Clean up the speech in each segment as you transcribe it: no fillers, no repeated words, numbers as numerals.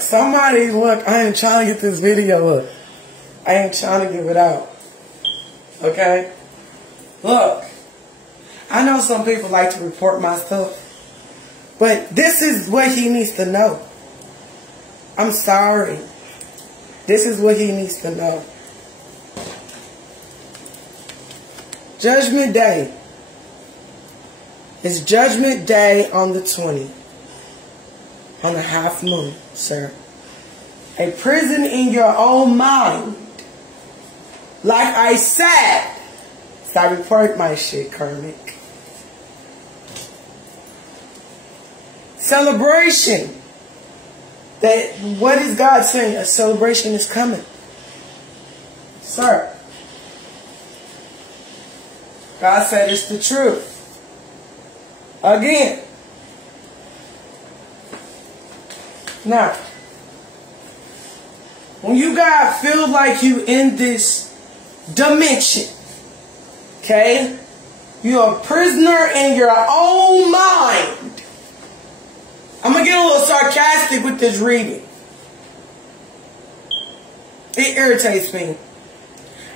Look, I ain't trying to get this video up. I ain't trying to give it out. Okay? Look, I know some people like to report my stuff, but this is what he needs to know. I'm sorry. This is what he needs to know. Judgment Day. It's Judgment Day on the 20th. On the half moon, sir. A prison in your own mind. Like I said. Stop reporting my shit, Kermit. Celebration. What is God saying? A celebration is coming. Sir. God said it's the truth. Again. Now, when you guys feel like you in this dimension, okay, you're a prisoner in your own mind. I'm going to get a little sarcastic with this reading. It irritates me.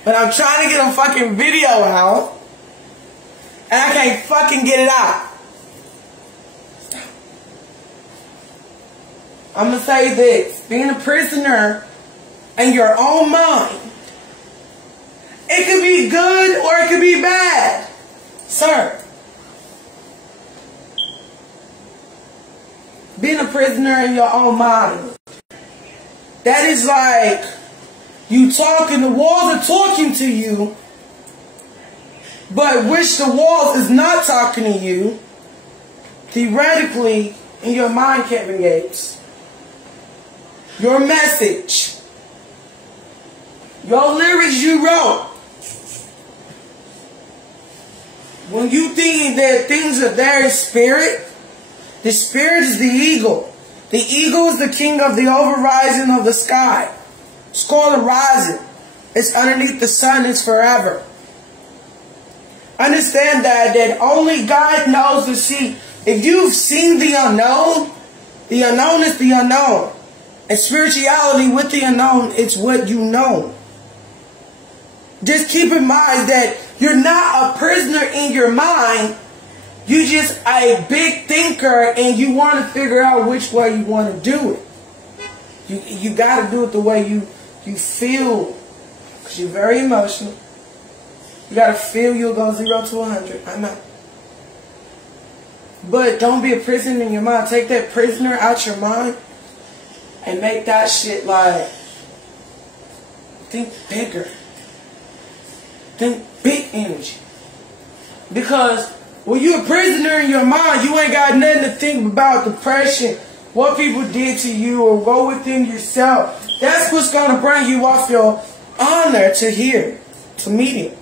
But I'm trying to get a fucking video out, and I can't fucking get it out. I'm going to say this. Being a prisoner in your own mind. It could be good or it could be bad. Sir. Being a prisoner in your own mind. That is like you talking, the walls are talking to you, but which the walls is not talking to you. Theoretically, in your mind, Kevin Gates. Your message, your lyrics you wrote, when you think that things are there in spirit, the spirit is the eagle. The eagle is the king of the overrising of the sky. It's called a rising. It's underneath the sun. It's forever. Understand that only God knows the sea. If you've seen the unknown is the unknown. And spirituality with the unknown, it's what you know. Just keep in mind that you're not a prisoner in your mind. You're just a big thinker and you want to figure out which way you want to do it. You got to do it the way you feel. Because you're very emotional. You got to feel you'll go 0 to 100. I know. But don't be a prisoner in your mind. Take that prisoner out your mind. And make that shit like, think bigger. Think big energy. Because when you're a prisoner in your mind, you ain't got nothing to think about depression, what people did to you, or go within yourself. That's what's going to bring you off your honor to here, to medium.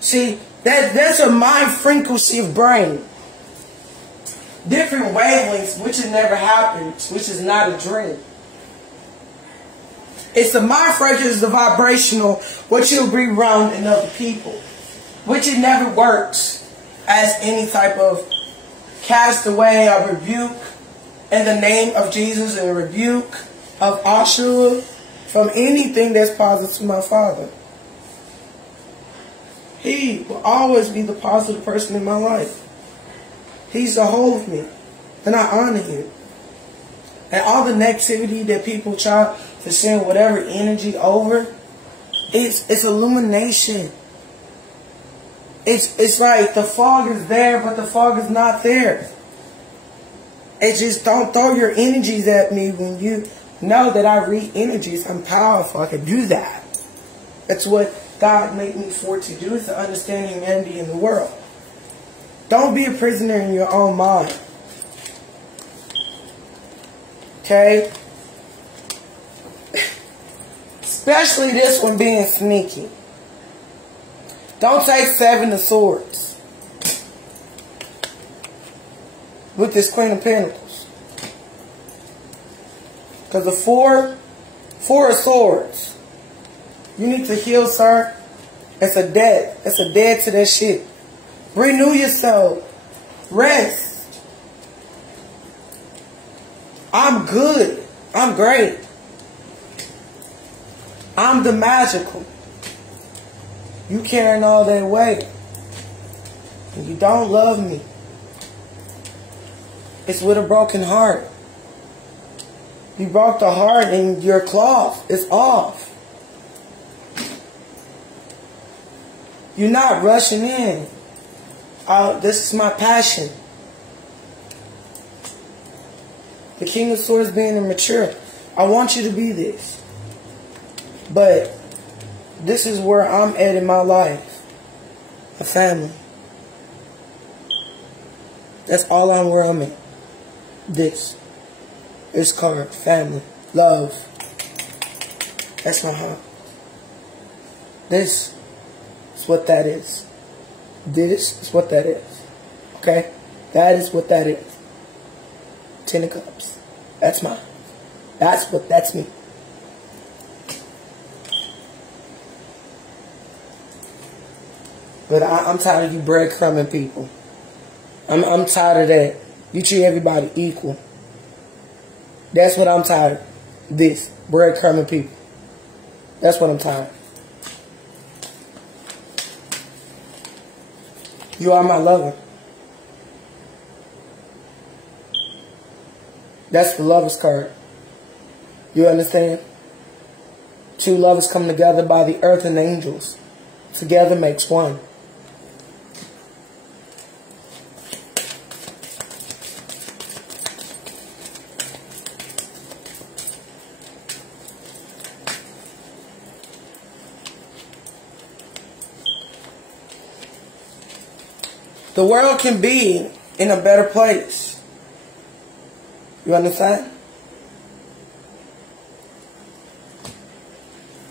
See, that's a mind frequency of brain. Different wavelengths, which it never happens, which is not a dream. It's the mind frequency, the vibrational, what you'll be around in other people, which it never works as any type of castaway or rebuke in the name of Jesus and rebuke of Ashura from anything that's positive to my Father. He will always be the positive person in my life. He's the whole of me. And I honor him. And all the negativity that people try to send whatever energy over, it's illumination. It's like the fog is there, but the fog is not there. It's just don't throw your energies at me when you know that I read energies. I'm powerful. I can do that. That's what God made me for to do, is to understand humanity in the world. Don't be a prisoner in your own mind. Okay? Especially this one being sneaky. Don't take 7 of Swords with this Queen of Pentacles. Because the 4 of Swords, you need to heal, sir. It's a debt. It's a debt to that shit. Renew yourself. Rest. I'm good. I'm great. I'm the magical. You carrying all that weight. And you don't love me. It's with a broken heart. You broke the heart and your cloth is off. You're not rushing in. This is my passion. The King of Swords being immature. I want you to be this. But this is where I'm at in my life. A family. That's all where I'm at. This. It's called family. Love. That's my heart. This is what that is. This is what that is. Okay? That is what that is. 10 of Cups. That's mine. That's me. But I'm tired of you breadcrumbing people. I'm tired of that. You treat everybody equal. That's what I'm tired of. This. Breadcrumbing people. That's what I'm tired of. You are my lover. That's the lover's card. You understand? Two lovers come together by the earth and angels. Together makes one. The world can be in a better place. You understand?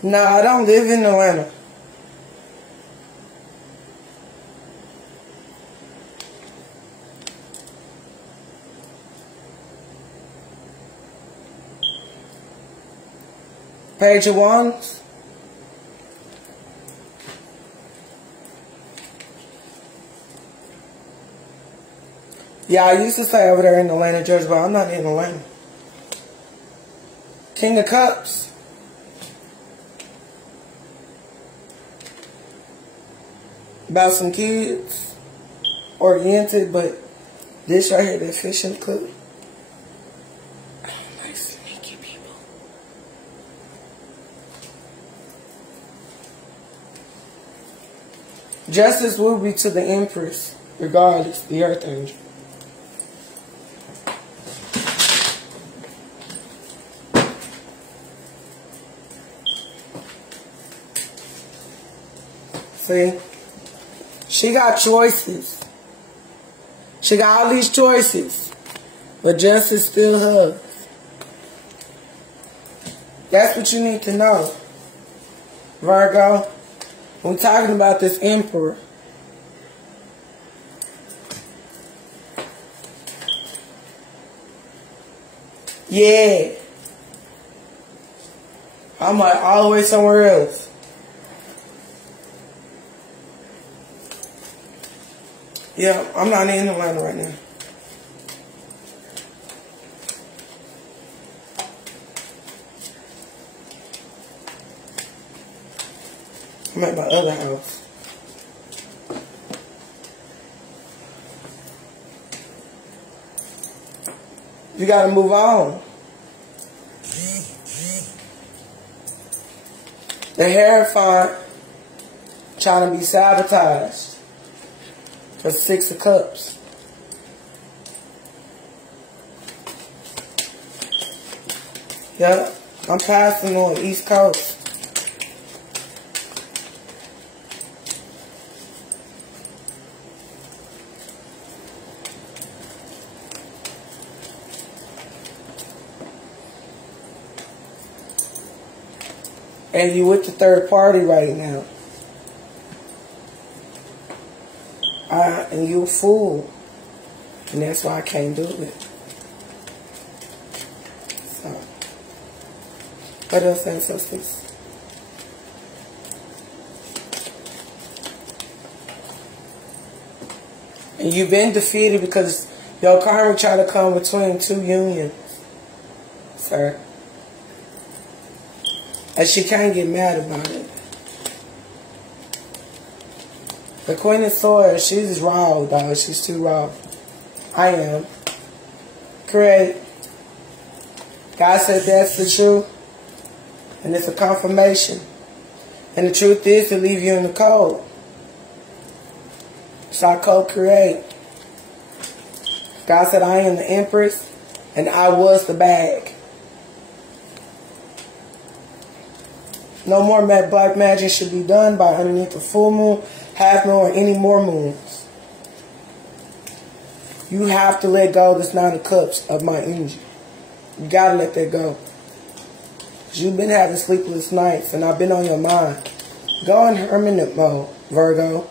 No, I don't live in Atlanta. Page of Wands. Yeah, I used to stay over there in Atlanta, Georgia, but I'm not in Atlanta. King of Cups. About some kids. Oriented, but this right here, that fish in the cup. I don't like sneaky people. Justice will be to the Empress, regardless, the Earth Angel. See? She got choices. She got all these choices. But justice still hers. That's what you need to know. Virgo, we're talking about this Emperor. Yeah. I'm like all the way somewhere else. Yeah, I'm not in Atlanta right now. I'm at my other house. You gotta move on. The Hierophant trying to be sabotaged. For 6 of Cups. Yeah, I'm passing on the East Coast. And you with the third party right now. And you a fool. And that's why I can't do it. So, what else, ancestors? And you've been defeated because your karma tried to come between two unions, sir. And she can't get mad about it. The Queen of Swords, she's raw, dog. She's too raw. I am. Create. God said that's the truth. And it's a confirmation. And the truth is to leave you in the cold. So I co-create. God said I am the Empress. And I was the bag. No more black magic should be done by underneath the full moon, half moon, or any more moons. You have to let go of this 9 of Cups of my energy. You gotta let that go. Because you've been having sleepless nights and I've been on your mind. Go in hermit mode, Virgo.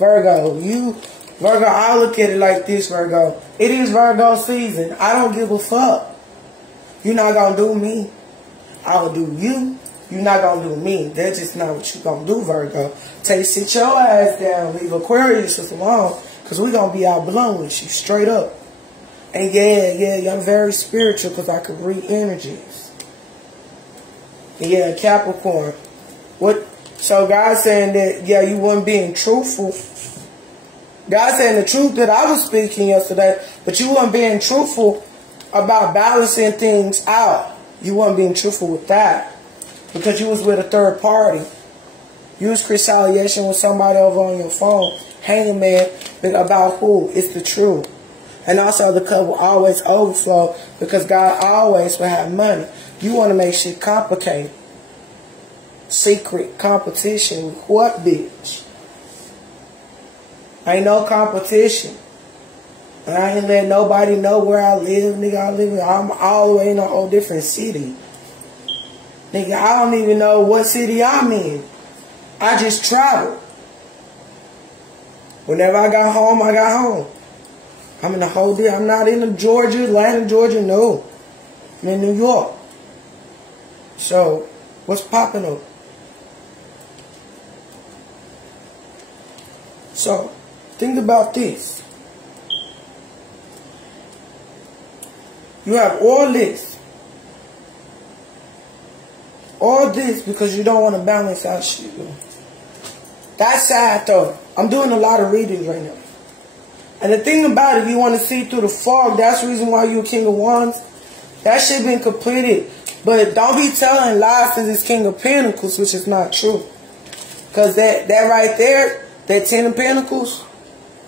Virgo, I look at it like this, Virgo. It is Virgo season. I don't give a fuck. You're not gonna do me. I'll do you. You're not going to do me. That's just not what you're going to do, Virgo. Sit your ass down. Leave Aquarius alone. Because we're going to be out blown with you. Straight up. And yeah, I'm very spiritual because I can read energies. And yeah, Capricorn. What? So God's saying that, yeah, you weren't being truthful. God's saying the truth that I was speaking yesterday, but you weren't being truthful about balancing things out. You weren't being truthful with that. Because you was with a third party. You was retaliation with somebody over on your phone. Hangman, about who? It's the truth. And also the cup will always overflow because God always will have money. You want to make shit complicated. Secret competition. What, bitch? Ain't no competition. And I ain't let nobody know where I live, nigga. I'm all the way in a whole different city. Nigga, I don't even know what city I'm in. I just travel. Whenever I got home, I got home. I'm in the whole deal. I'm not in Georgia, Atlanta, Georgia, no. I'm in New York. So, what's popping up? So, think about this. You have all this. All this because you don't want to balance out shit. That's sad though. I'm doing a lot of readings right now. And the thing about it, you want to see through the fog. That's the reason why you're King of Wands. That shit been completed. But don't be telling lies because it's King of Pentacles, which is not true. Because that right there, that 10 of Pentacles,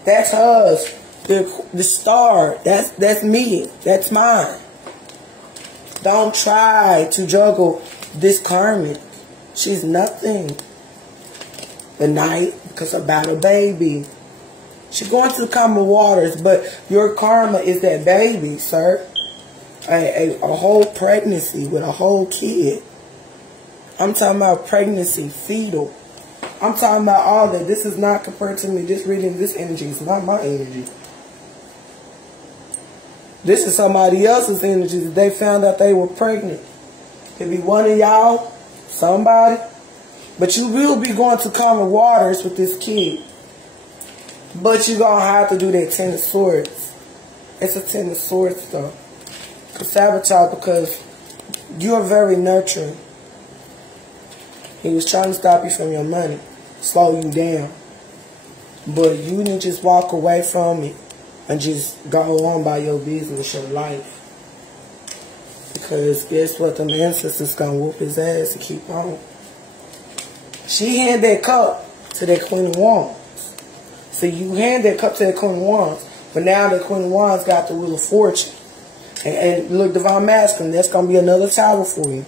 that's hers. The star, that's me. That's mine. Don't try to juggle this karmic. She's nothing. The Knight, because about a baby. She's going to the common waters, but your karma is that baby, sir. A whole pregnancy with a whole kid. I'm talking about pregnancy, fetal. I'm talking about all that. This is not compared to me. Just reading this energy. It's not my energy. This is somebody else's energy that they found out they were pregnant. Could be one of y'all, somebody. But you will be going to common waters with this kid. But you're going to have to do that 10 of Swords. It's a 10 of Swords, though. Sabotage because you're very nurturing. He was trying to stop you from your money. Slow you down. But you need to just walk away from it. And just go on by your business, your life. Because guess what? Them ancestors gonna whoop his ass and keep on. She handed that cup to that Queen of Wands. So you hand that cup to that Queen of Wands. But now the Queen of Wands got the Wheel of Fortune. And look, Divine Masculine, that's gonna be another tower for you.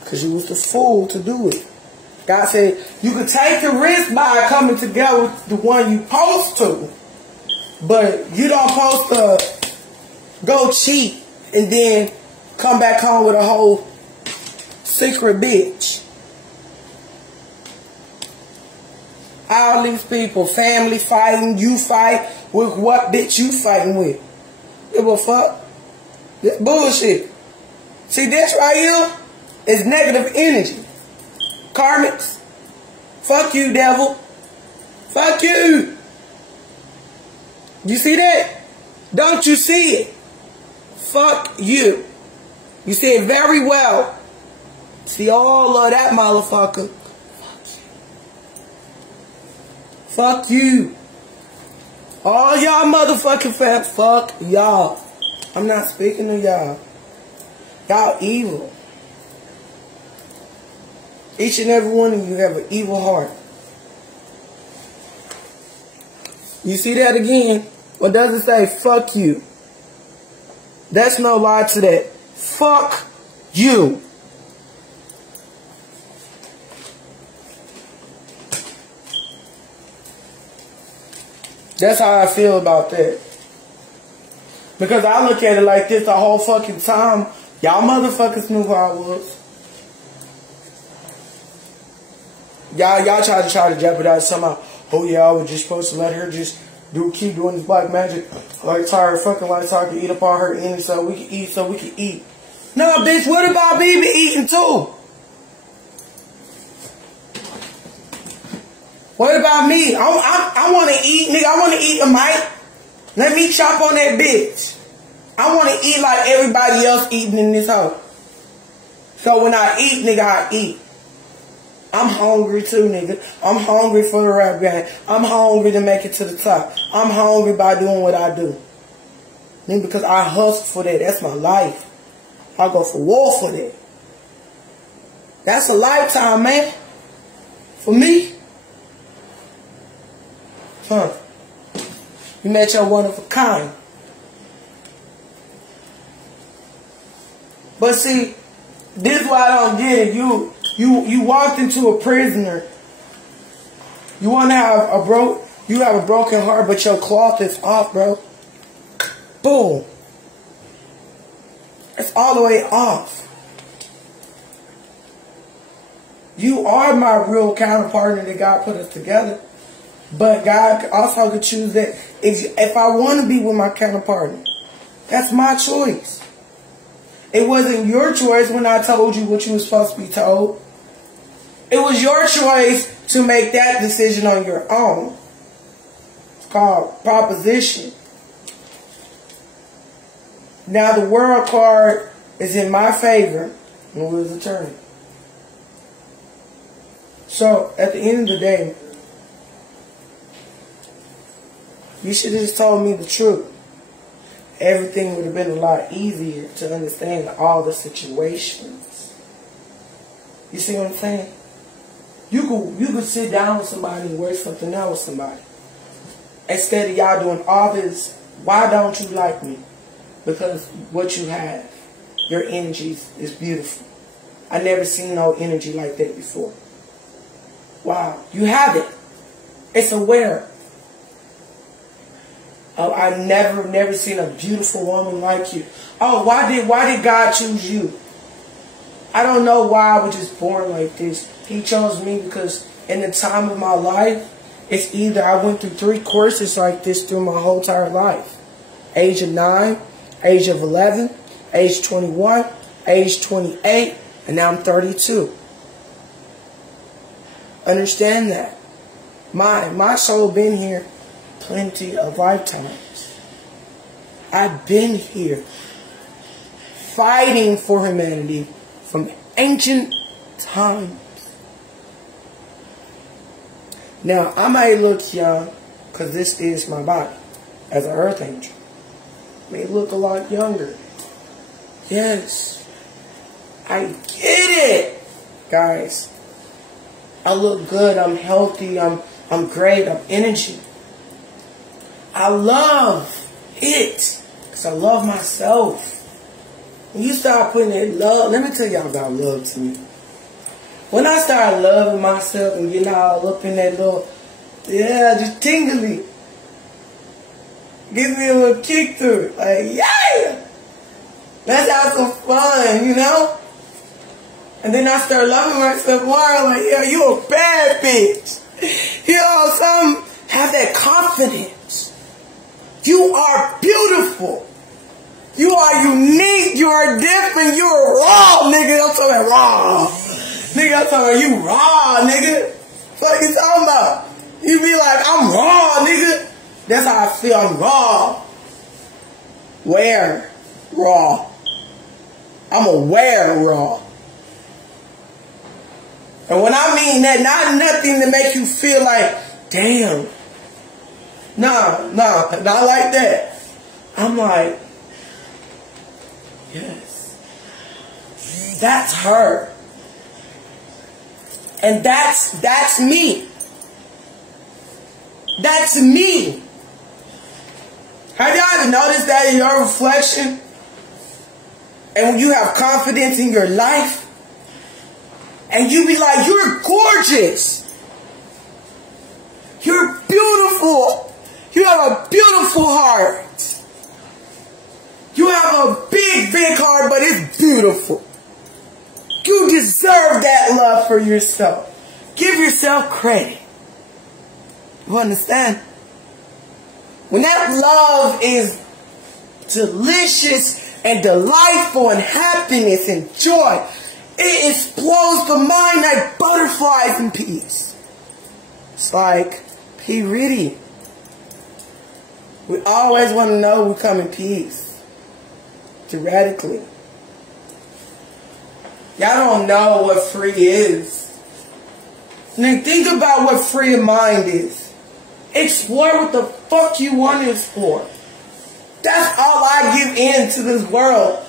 Because you was the fool to do it. God said, you could take the risk by coming together with the one you supposed to. But you don't supposed to go cheat and then come back home with a whole secret bitch. All these people, family fighting, you fight with what bitch you fighting with. Give a fuck. This bullshit. See, this right here is negative energy. Karmics. Fuck you, devil. Fuck you. You see that? Don't you see it? Fuck you. You see it very well. See, all of that motherfucker. Fuck you. All y'all motherfucking fat fuck y'all. I'm not speaking to y'all. Y'all evil. Each and every one of you have an evil heart. You see that again? What does it say? Fuck you. That's no lie to that. Fuck you. That's how I feel about that. Because I look at it like this the whole fucking time. Y'all motherfuckers knew who I was. Y'all try to jeopardize somehow. Oh yeah, I was just supposed to let her just keep doing this black magic. Like Tyra fucking like so I can eat up all her energy so we can eat. No, bitch, what about me be eating too? What about me? I want to eat, nigga. I want to eat a mic. Let me chop on that bitch. I want to eat like everybody else eating in this house. So when I eat, nigga, I eat. I'm hungry too, nigga. I'm hungry for the rap game. I'm hungry to make it to the top. I'm hungry by doing what I do. Nigga, because I hustle for that. That's my life. I go for war for that. That's a lifetime, man. For me. Huh. You met your one of a kind. But see, this is why I don't get it. You walked into a prisoner. You want to have you have a broken heart, but your cloth is off, bro. Boom. It's all the way off. You are my real counterpart that God put us together. But God also could choose that. If I want to be with my counterpart, that's my choice. It wasn't your choice when I told you what you were supposed to be told. It was your choice to make that decision on your own. It's called proposition. Now the world card is in my favor and was attorney. So at the end of the day, you should have just told me the truth. Everything would have been a lot easier to understand all the situations. You see what I'm saying? You could sit down with somebody and work something out with somebody. Instead of y'all doing all this, why don't you like me? Because what you have, your energy is beautiful. I never seen no energy like that before. Wow, you have it. It's aware. Oh, I've never seen a beautiful woman like you. Oh, why did God choose you? I don't know why I was just born like this. He chose me because in the time of my life, it's either I went through 3 courses like this through my whole entire life. Age of 9, age of 11, age 21, age 28, and now I'm 32. Understand that. My soul been here plenty of lifetimes. I've been here fighting for humanity from ancient times. Now, I might look young because this is my body as an earth angel. I may look a lot younger. Yes. I get it, guys. I look good. I'm healthy. I'm great. I'm energy. I love it because I love myself. When you start putting that love, let me tell y'all about love to me. When I started loving myself and getting all up in that little, just tingly. Give me a little kick to it. Like, yeah! Let's have some fun, you know? And then I started loving myself more. I'm like, yeah, you a bad bitch. You know, have that confidence. You are beautiful. You are unique. You are different. You are raw, nigga. I'm talking about raw. Nigga, I'm talking about you raw, nigga. What you talking about? You be like, I'm raw, nigga. That's how I feel. I'm raw. Where? Raw. I'm aware raw. And when I mean that, not nothing to make you feel like, damn. Nah, not like that. I'm like, yes. That's her. And that's me. That's me. Have y'all ever noticed that in your reflection? And when you have confidence in your life, and you be like, you're gorgeous. You're beautiful. You have a beautiful heart. You have a big, big heart, but it's beautiful. You deserve that love for yourself. Give yourself credit. You understand? When that love is delicious and delightful and happiness and joy, it explodes the mind like butterflies in peace. It's like, P. Riddy. We always want to know we come in peace. Theoretically. Y'all don't know what free is. Now think about what free of mind is. Explore what the fuck you want to explore. That's all I give in to this world.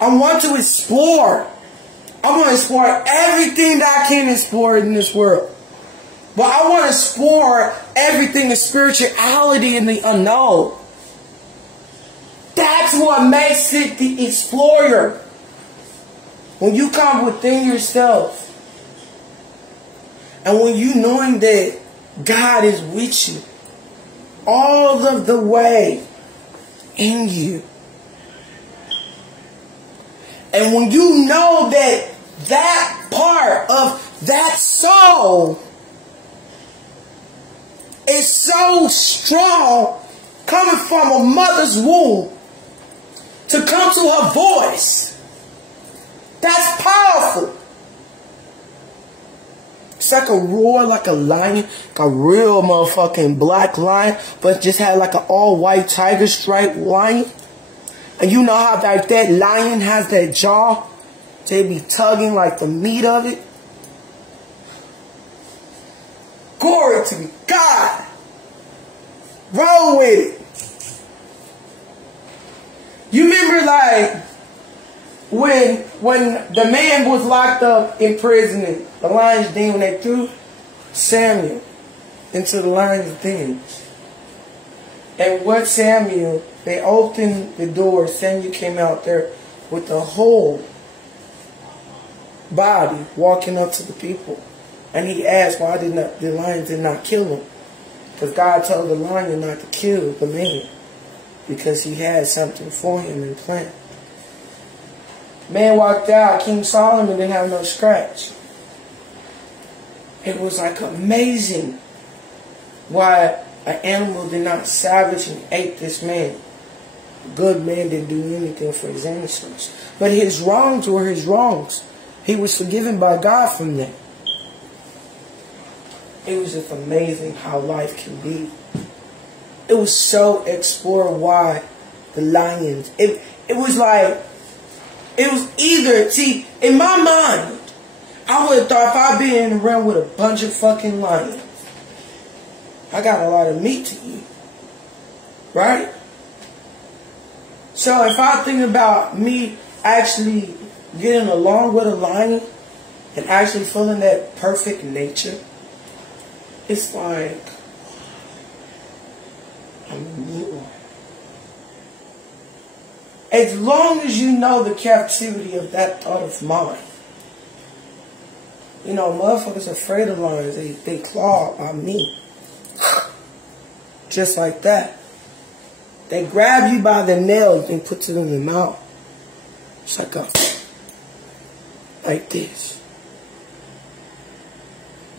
I want to explore. I want to explore everything that I can explore in this world. But I want to explore everything in spirituality and the unknown. That's what makes it the explorer. When you come within yourself. And when you knowing that God is with you. All of the way in you. And when you know that that part of that soul is so strong, coming from a mother's womb, to come to her voice, that's powerful. It's like a roar, like a lion, like a real motherfucking black lion, but just had like an all-white tiger stripe lion. And you know how like that lion has that jaw? They be tugging like the meat of it. Glory to God. Roll with it. You remember like when the man was locked up in prison and the lion's den, when they threw Samuel into the lion's den. And what Samuel, they opened the door, Samuel came out there with the whole body walking up to the people. And he asked why the lion did not kill him. Because God told the lion not to kill the man. Because he had something for him in plan. Man walked out, King Solomon didn't have no scratch. It was like amazing why an animal did not savage and ate this man. A good man didn't do anything for his innocence. But his wrongs were his wrongs. He was forgiven by God from that. It was just amazing how life can be. It was so explore why the lions. It was like, it was either, see, in my mind, I would have thought if I'd been in a realm with a bunch of fucking lions, I got a lot of meat to eat. Right? So if I think about me actually getting along with a lion and actually feeling that perfect nature, it's like as long as you know the captivity of that thought of mine. You know, motherfuckers are afraid of lions. They claw on me. Just like that. They grab you by the nails and put it in your mouth. It's like a, like this.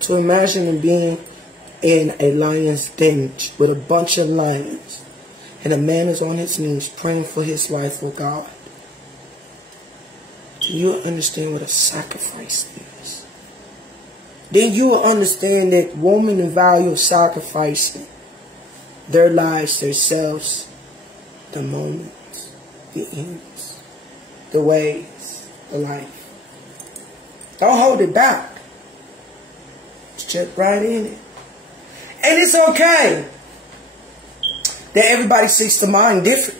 To imagine being in a lion's den with a bunch of lions, and a man is on his knees praying for his life with God. Do you understand what a sacrifice is? Then you will understand that women value sacrificing their lives, themselves, the moments, the ends, the ways, the life. Don't hold it back. Just right in it. And it's okay that everybody seeks the mind different.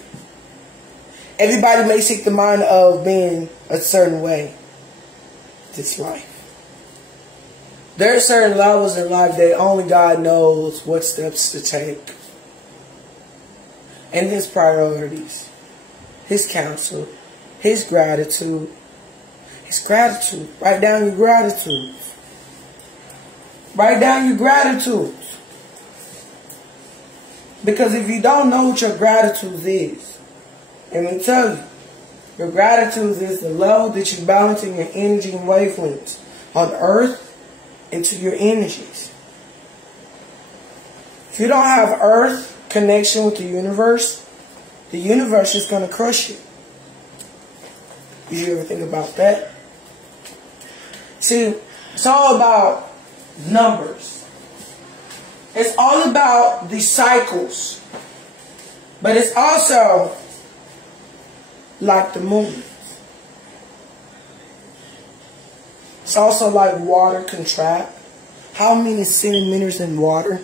Everybody may seek the mind of being a certain way. This life. There are certain levels in life that only God knows what steps to take. And His priorities. His counsel. His gratitude. His gratitude. Write down your gratitude. Write down your gratitude. Because if you don't know what your gratitude is, let me tell you, your gratitude is the level that you balance in your energy and wavelengths on earth into your energies. If you don't have earth connection with the universe is going to crush you. Did you ever think about that? See, it's all about numbers. It's all about the cycles. But it's also like the moon. It's also like water contract. How many centimeters in water?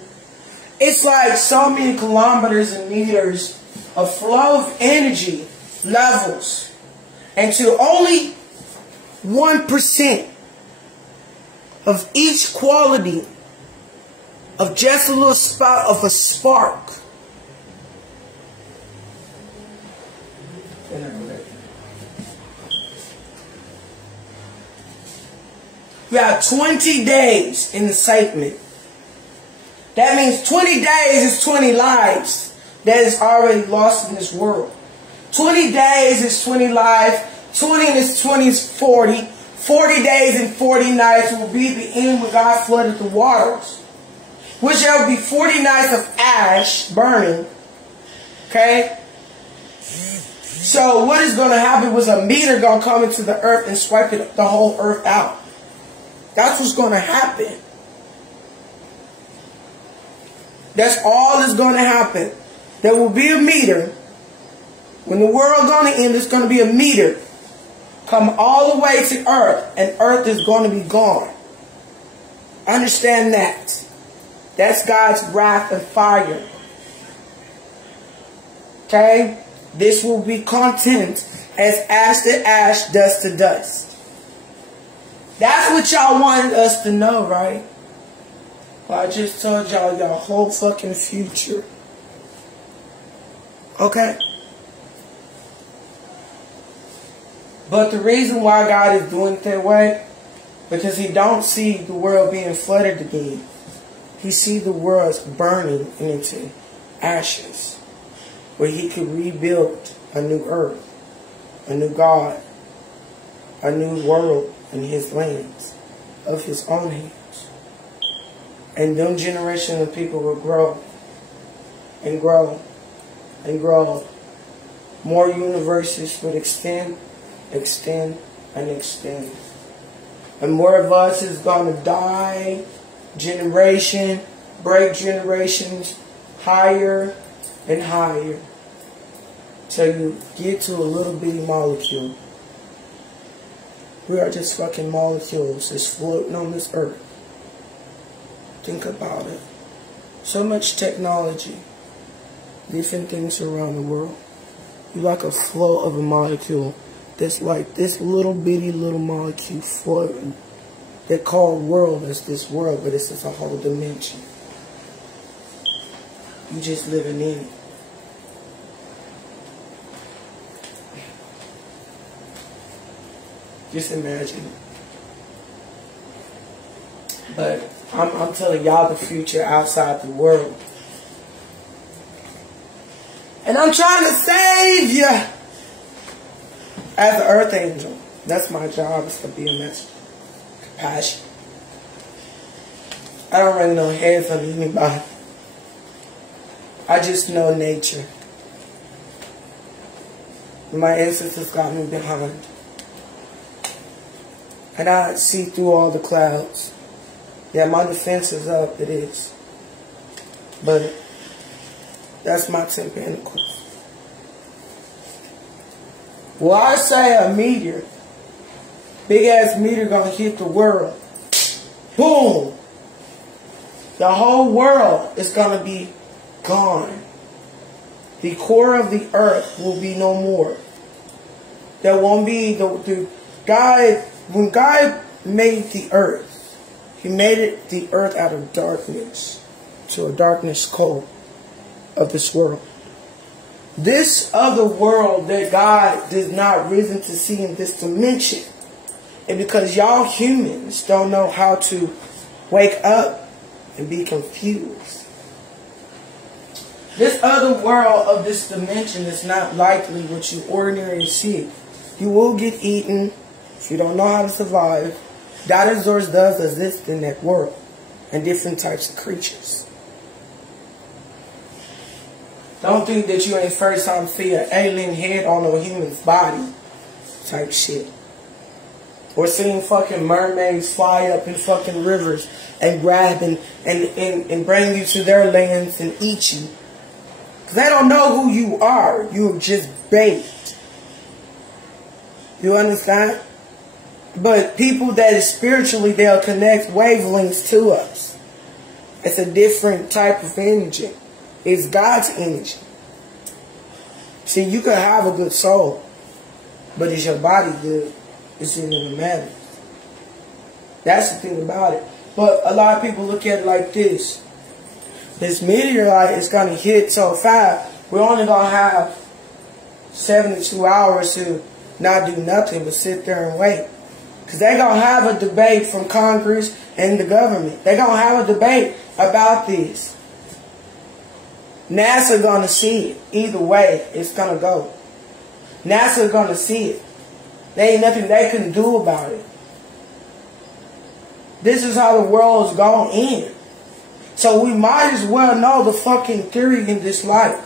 It's like so many kilometers and meters of flow of energy levels. And to only 1% of each quality of just a little spot of a spark. You have 20 days in the segment. That means 20 days is 20 lives that is already lost in this world. 20 days is 20 lives. 20 is 20 is 40. 40 days and 40 nights will be the end when God flooded the waters. Which there will be 40 nights of ash burning. Okay? So what is going to happen was a meteor going to come into the earth and swipe the whole earth out. That's what's going to happen. That's all that's going to happen. There will be a meteor. When the world is going to end, there's going to be a meteor come all the way to earth, and earth is going to be gone. Understand that. That's God's wrath and fire. Okay? This will be content as ash to ash, dust to dust. That's what y'all wanted us to know, right? Well, I just told y'all your whole fucking future. Okay? But the reason why God is doing it that way, because He don't see the world being flooded again. He see the world burning into ashes, where He could rebuild a new earth, a new God, a new world in His lands, of His own hands. And them generation of people will grow and grow and grow. More universes would extend, extend, and extend. And more of us is going to die, generation, break generations, higher and higher, till you get to a little bitty molecule. We are just fucking molecules just floating on this earth. Think about it. So much technology, different things around the world. You're like a flow of a molecule that's like this little bitty little molecule floating. They call world as this world, but it's just a whole dimension. You just living in it. Just imagine it. But I'm telling y'all the future outside the world. And I'm trying to save you. As an earth angel. That's my job, is to be a messenger. Compassion. I don't really know heads on anybody. I just know nature. My ancestors got me behind. And I see through all the clouds. Yeah, my defense is up, it is. But that's my 10 pentacles. Well, I say a meteor. Big ass meteor gonna hit the world. Boom! The whole world is going to be gone. The core of the earth will be no more. There won't be the God. When God made the earth, He made the earth out of darkness, to a darkness cold of this world. This other world that God does not risen to see in this dimension, and because y'all humans don't know how to wake up and be confused. This other world of this dimension is not likely what you ordinarily see. You will get eaten if you don't know how to survive. Dinosaurs does exist in that world, and different types of creatures. Don't think that you ain't first time see an alien head on a human's body type shit. Or seeing fucking mermaids fly up in fucking rivers and grab and bring you to their lands and eat you. Because they don't know who you are. You're just bait. You understand? But people that is spiritually, they'll connect wavelengths to us. It's a different type of energy. It's God's energy. See, you can have a good soul, but is your body good? It's in the matter. That's the thing about it. But a lot of people look at it like this. This meteorite is going to hit so fast, we're only going to have 72 hours to not do nothing but sit there and wait. Because they're going to have a debate from Congress and the government. They're going to have a debate about this. NASA going to see it. Either way, it's going to go. NASA going to see it. There ain't nothing they can do about it. This is how the world is going in. So we might as well know the fucking theory in this life.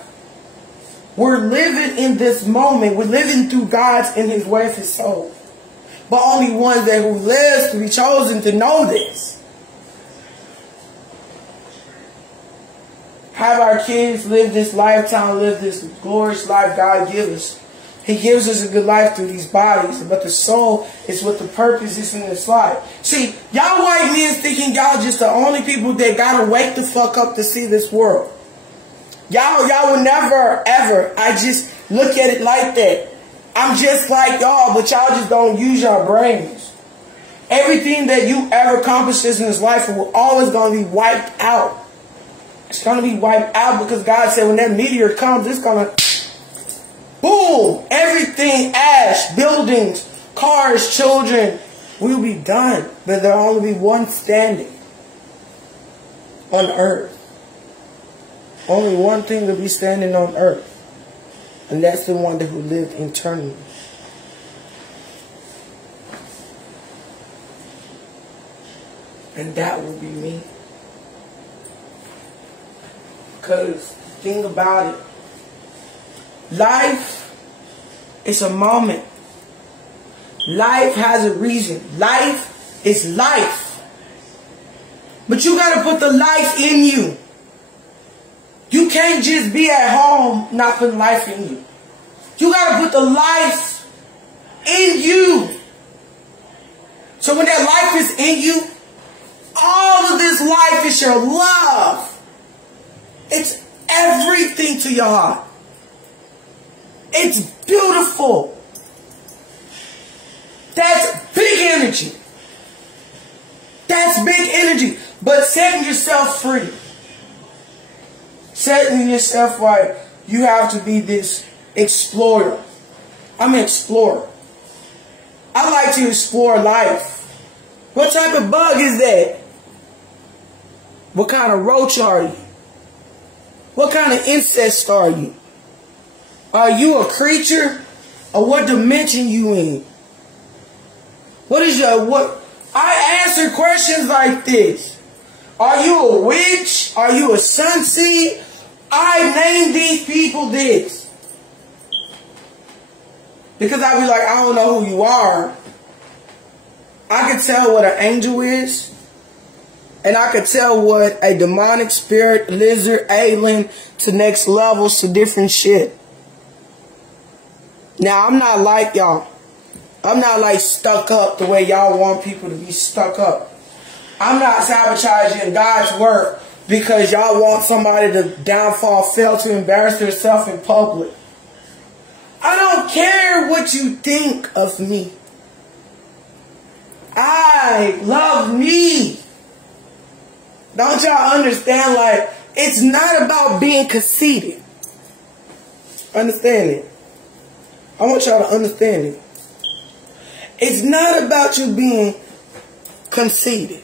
We're living in this moment. We're living through God's and His way of His soul. But only ones that who lives to be chosen to know this. Have our kids live this lifetime, live this glorious life God gives us. He gives us a good life through these bodies, but the soul is what the purpose is in this life. See, y'all white men thinking y'all just the only people that gotta wake the fuck up to see this world. Y'all will never, ever, I just look at it like that. I'm just like y'all, but y'all just don't use your brains. Everything that you ever accomplished in this life will always gonna be wiped out. It's gonna be wiped out because God said when that meteor comes, it's gonna boom! Everything, ash, buildings, cars, children, will be done. But there'll only be one standing on earth. Only one thing will be standing on earth. And that's the one who lived eternally. And that will be me. Because think about it. Life is a moment. Life has a reason. Life is life. But you got to put the life in you. You can't just be at home not putting life in you. You got to put the life in you. So when that life is in you, all of this life is your love. It's everything to your heart. It's beautiful. That's big energy. That's big energy. But setting yourself free. Setting yourself right. You have to be this explorer. I'm an explorer. I like to explore life. What type of bug is that? What kind of roach are you? What kind of insect are you? Are you a creature? Or what dimension you in? What is your, what? I answer questions like this. Are you a witch? Are you a sunseed? I name these people this. Because I be like, I don't know who you are. I can tell what an angel is. And I could tell what a demonic spirit, lizard, alien, to next levels, to different shit. Now, I'm not like y'all. I'm not like stuck up the way y'all want people to be stuck up. I'm not sabotaging God's work because y'all want somebody to downfall, fail to embarrass themselves in public. I don't care what you think of me. I love me. Don't y'all understand? Like, it's not about being conceited. Understand it. I want y'all to understand it. It's not about you being conceited.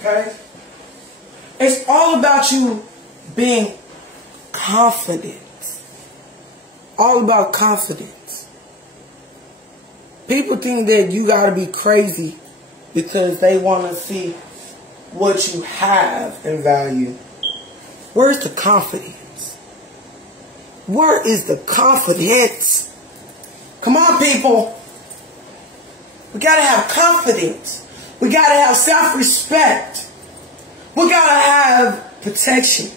Okay? It's all about you being confident. All about confidence. People think that you gotta be crazy because they want to see what you have in value. Where's the confidence? Where is the confidence? Come on, people. We gotta have confidence. We gotta have self-respect. We gotta have protection.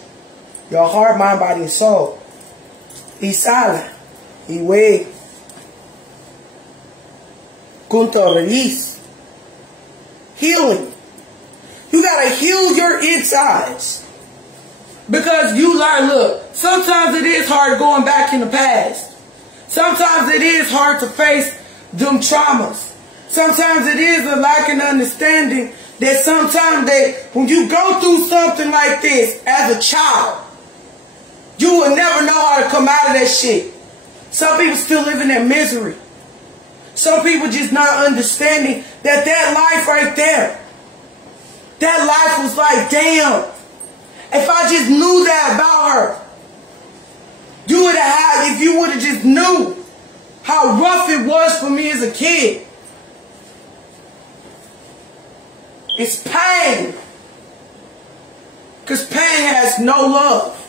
Your heart, mind, body, and soul. Be silent. Be weak. Kunta release. Healing. You gotta heal your insides. Because you learn, look, sometimes it is hard going back in the past. Sometimes it is hard to face them traumas. Sometimes it is a lack of understanding that sometimes that when you go through something like this as a child, you will never know how to come out of that shit. Some people still live in that misery. Some people just not understanding that life right there, that life was like, damn, if I just knew that about her, you would have had, if you would have just knew how rough it was for me as a kid. It's pain. Because pain has no love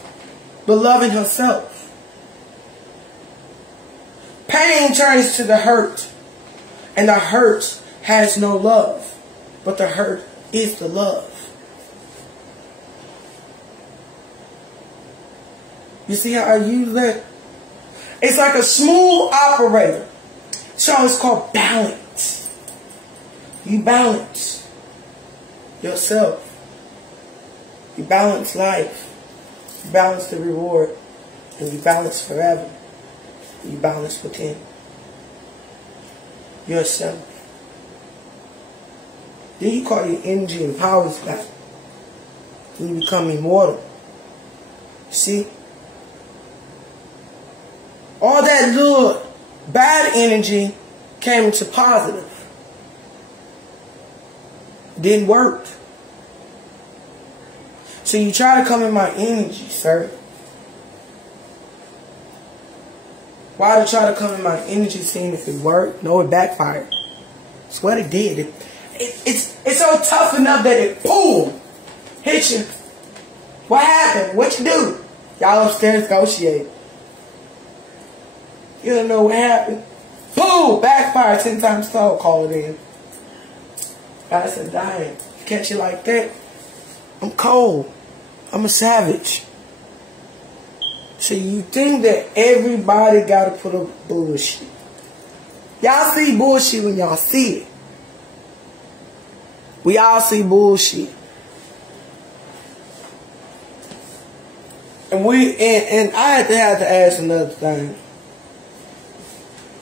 but loving herself. Pain turns to the hurt. And the hurt has no love. But the hurt is the love. You see how I use that? It's like a smooth operator. So it's called balance. You balance yourself. You balance life. You balance the reward. And you balance forever. You balance within yourself. Then you call your energy and powers back. Then you become immortal. See? All that little bad energy came into positive. Didn't work. So you try to come in my energy, sir. Why to try to come in my energy, seeing if it worked? No, it backfired. It's what it did. It's so tough enough that it, boom, hit you. What happened? What you do? Y'all upstairs negotiate. You don't know what happened. Boom, backfire 10 times slow. Call it in. I said, dying. Catch it like that. I'm cold. I'm a savage. So you think that everybody got to put up bullshit. Y'all see bullshit when y'all see it. We all see bullshit. And I have to ask another thing.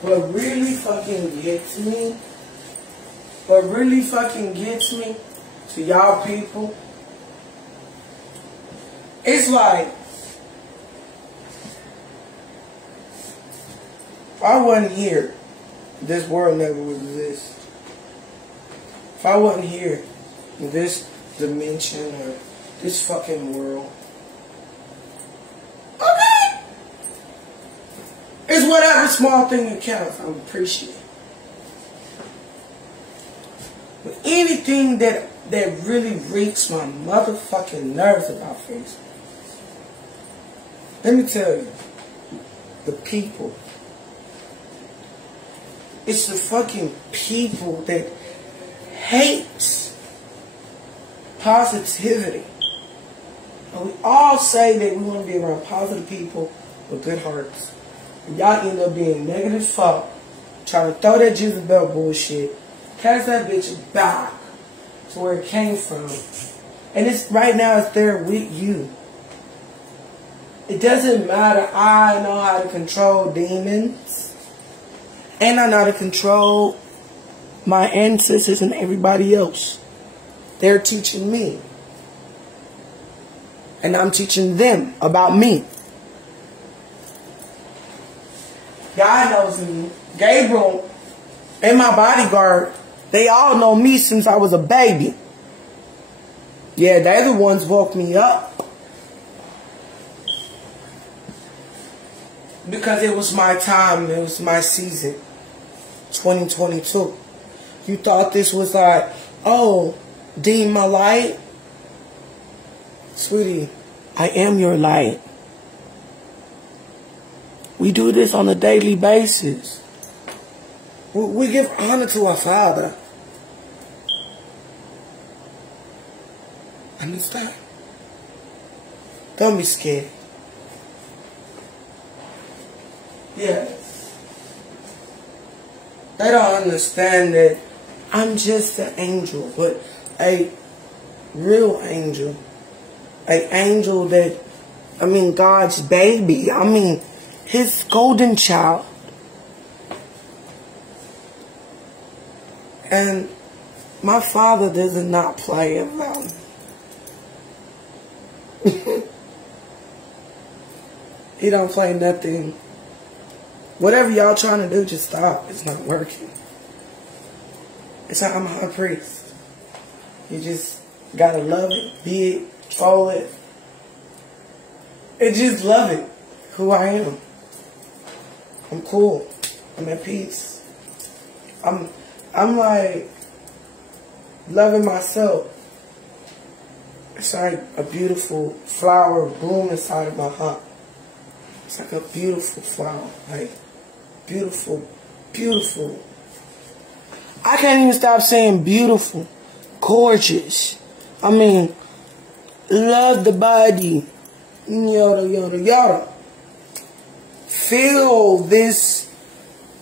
What really fucking gets me, to y'all people, it's like, if I wasn't here, this world never would exist. If I wasn't here in this dimension or this fucking world, okay, it's whatever small thing that counts. I appreciate. But anything that really reeks my motherfucking nerves about Facebook, let me tell you, the people. It's the fucking people that hate positivity. And we all say that we want to be around positive people with good hearts. And y'all end up being negative fuck, trying to throw that Jezebel bullshit, catch that bitch back to where it came from, And it's right now it's there with you. It doesn't matter. I know how to control demons. And I know how to control my ancestors and everybody else. They're teaching me. And I'm teaching them about me. God knows me. Gabriel and my bodyguard, they all know me since I was a baby. Yeah, they're the ones woke me up. Because it was my time. It was my season. 2022. You thought this was like, oh, dim my light? Sweetie, I am your light. We do this on a daily basis. We give honor to our Father. Understand? Don't be scared. Yes. They don't understand that I'm just an angel, but a real angel. An angel that, God's baby. His golden child. And my Father does not play about me. He don't play nothing. Whatever y'all trying to do, just stop. It's not working. It's like I'm a high priest. You just gotta love it, be it, follow it. And just love it. Who I am. I'm cool. I'm at peace. I'm like loving myself. It's like a beautiful flower bloom inside of my heart. It's like a beautiful flower. Like, beautiful, beautiful. I can't even stop saying beautiful. Gorgeous. Love the body. Yada, yada, yada. Feel this.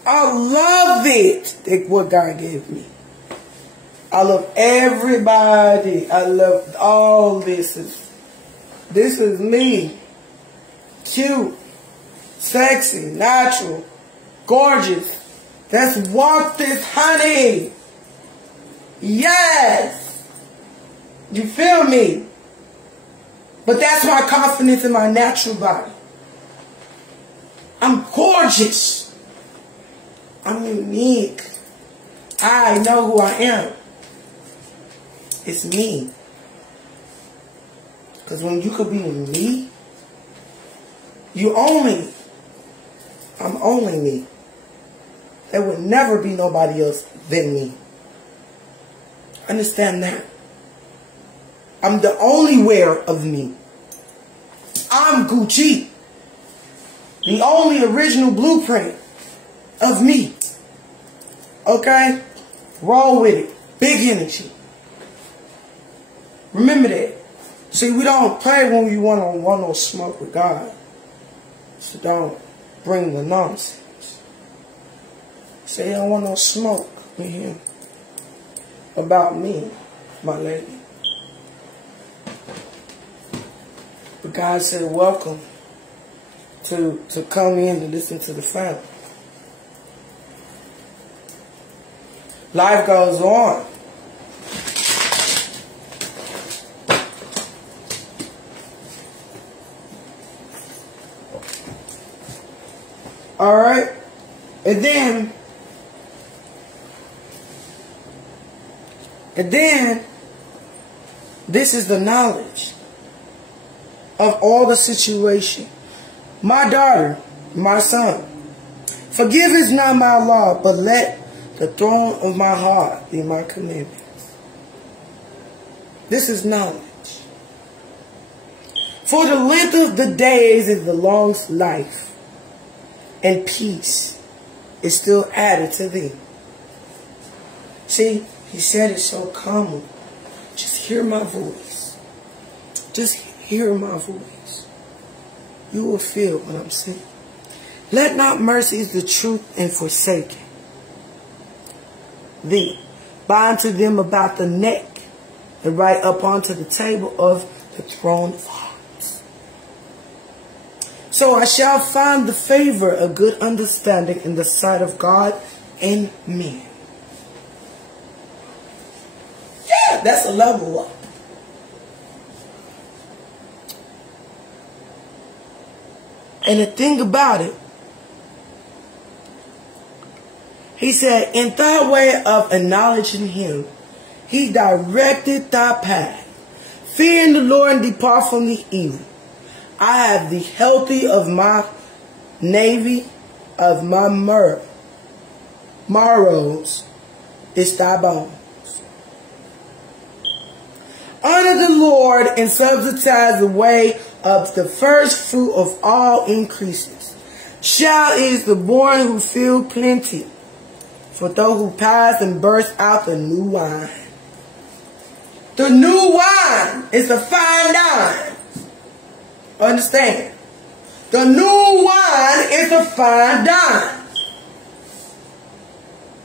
I love it. That's what God gave me. I love everybody. I love all this. This is me. Cute. Sexy. Natural. Gorgeous. Let's walk this, honey. Yes. You feel me? But that's my confidence in my natural body. I'm gorgeous. I'm unique. I know who I am. It's me. Because when you could be me, I'm only me. There would never be nobody else than me. Understand that. I'm the only wearer of me. I'm Gucci. The only original blueprint of me. Okay? Roll with it. Big energy. Remember that. See, we don't play when we want no smoke with God. So don't bring the nonsense. Say, I don't want no smoke with him. About me, my lady. But God said, welcome to come in and listen to the family. Life goes on. Alright? And then, this is the knowledge of all the situation. My daughter, my son, forgive is not my law, but let the throne of my heart be my commandments. This is knowledge. For the length of the days is the longest life, and peace is still added to thee. See, he said it so calmly. Just hear my voice. Just hear my voice. You will feel what I'm saying. Let not mercy is the truth and forsaken thee. Bind to them about the neck and right up onto the table of the throne of hearts. So I shall find the favor of good understanding in the sight of God and men. Yeah, that's a level up. And the thing about it, he said, in thy way of acknowledging him, he directed thy path. Fearing the Lord and depart from the evil. I have the healthy of my navy, of my marrows, is thy bones. Honor the Lord and subsidize the way of the first fruit of all increases. Shall is the born who feel plenty, for those who pass and burst out the new wine. The new wine is a fine wine. Understand? The new wine is a fine wine.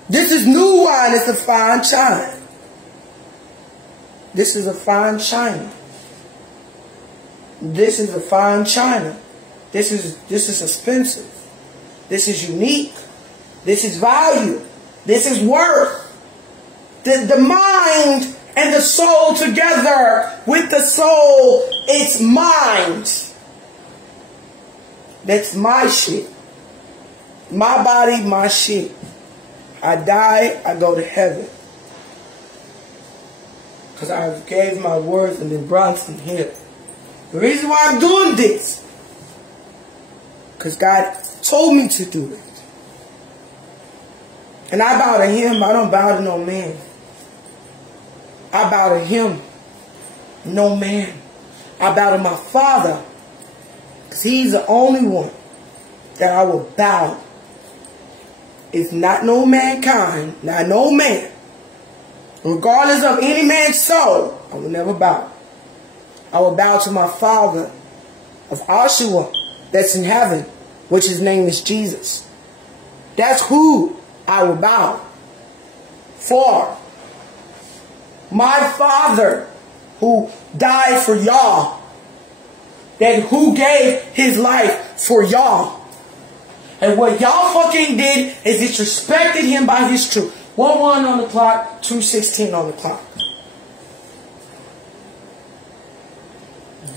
This is new wine, it's a fine china. This is a fine china. This is a fine china. This is expensive. This is unique. This is value. This is worth. The mind and the soul together with the soul, it's mind. That's my shit. My body, my shit. I die, I go to heaven. Because I gave my words and then brought some here. The reason why I'm doing this, because God told me to do it. And I bow to him, I don't bow to no man. I bow to him, no man. I bow to my Father, because he's the only one that I will bow. It's not no mankind, not no man. Regardless of any man's soul, I will never bow. I will bow to my Father of Ashua that's in heaven, which his name is Jesus. That's who I will bow for. My Father who died for y'all, that who gave his life for y'all. And what y'all fucking did is disrespected him by his truth. 1:1 on the clock, 2:16 on the clock.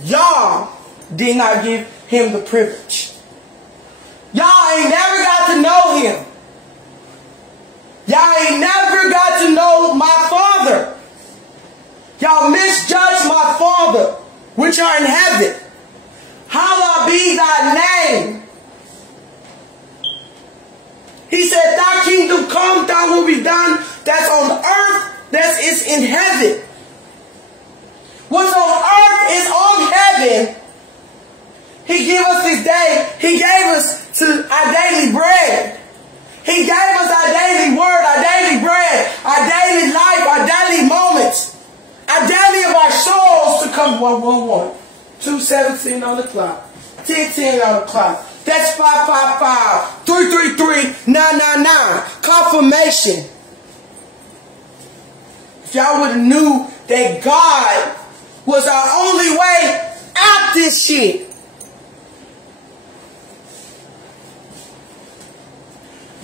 Y'all did not give him the privilege. Y'all ain't never got to know him. Y'all ain't never got to know my Father. Y'all misjudged my Father, which are in heaven. Hallowed be thy name. He said, thy kingdom come, thy will be done. That's on earth, that is in heaven. What's on earth is on heaven. He gave us this day. He gave us our daily bread. He gave us our daily word, our daily bread, our daily life, our daily moments, our daily of our souls to come 1:1. 2:17 on the clock. 10:10 on the clock. That's 555 333 999. Confirmation. If y'all would have knew that God was our only way out this shit.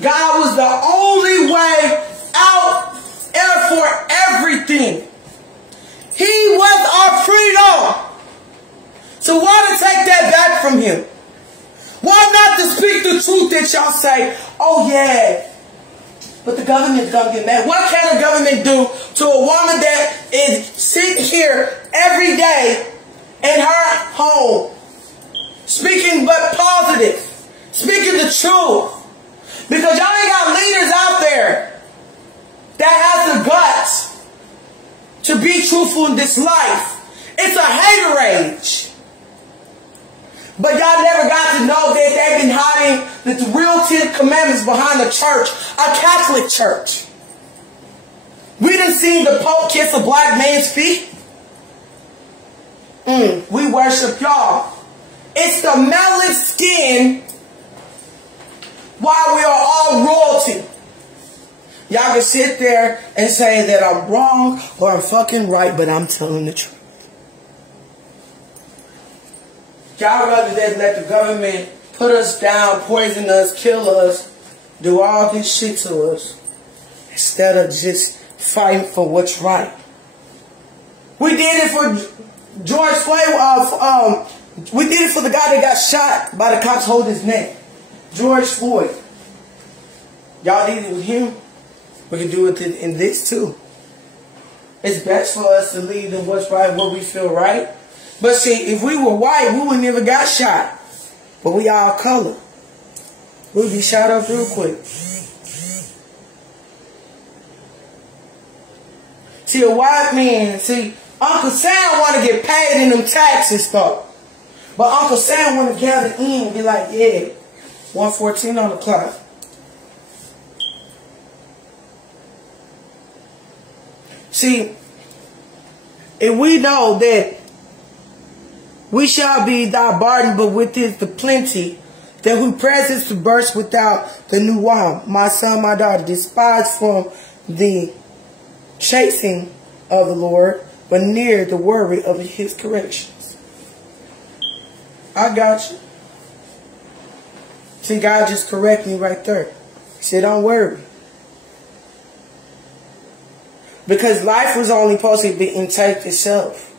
God was the only way out for everything. He was our freedom. So why to take that back from him? Why not to speak the truth that y'all say, oh yeah, but the government's gonna get mad. What can the government do to a woman that is sitting here every day in her home, speaking but positive, speaking the truth? Because y'all ain't got leaders out there that has the guts to be truthful in this life. It's a hater age. But y'all never got to know that they've been hiding the real 10 commandments behind the church, a Catholic church. We done seen the Pope kiss a black man's feet. We worship y'all. It's the melanin skin while we are all royalty. Y'all can sit there and say that I'm wrong or I'm fucking right, but I'm telling the truth. Y'all rather than let the government put us down, poison us, kill us, do all this shit to us, instead of just fighting for what's right. We did it for George Floyd. We did it for the guy that got shot by the cops holding his neck. George Floyd. Y'all did it with him. We can do it in this too. It's best for us to lead in what's right, what we feel right. But see, if we were white, we wouldn't even got shot. But we all color. We'll be shot up real quick. See, a white man, see, Uncle Sam want to get paid in them taxes stuff. But Uncle Sam want to gather in and be like, yeah, 114 on the clock. See, if we know that we shall be thy burden, but with this the plenty, that who presents to burst without the new wine, my son, my daughter, despise from the chasing of the Lord, but near the worry of his corrections. I got you. See, God just correct me right there. He said, don't worry. Because life was only supposed to be intake itself.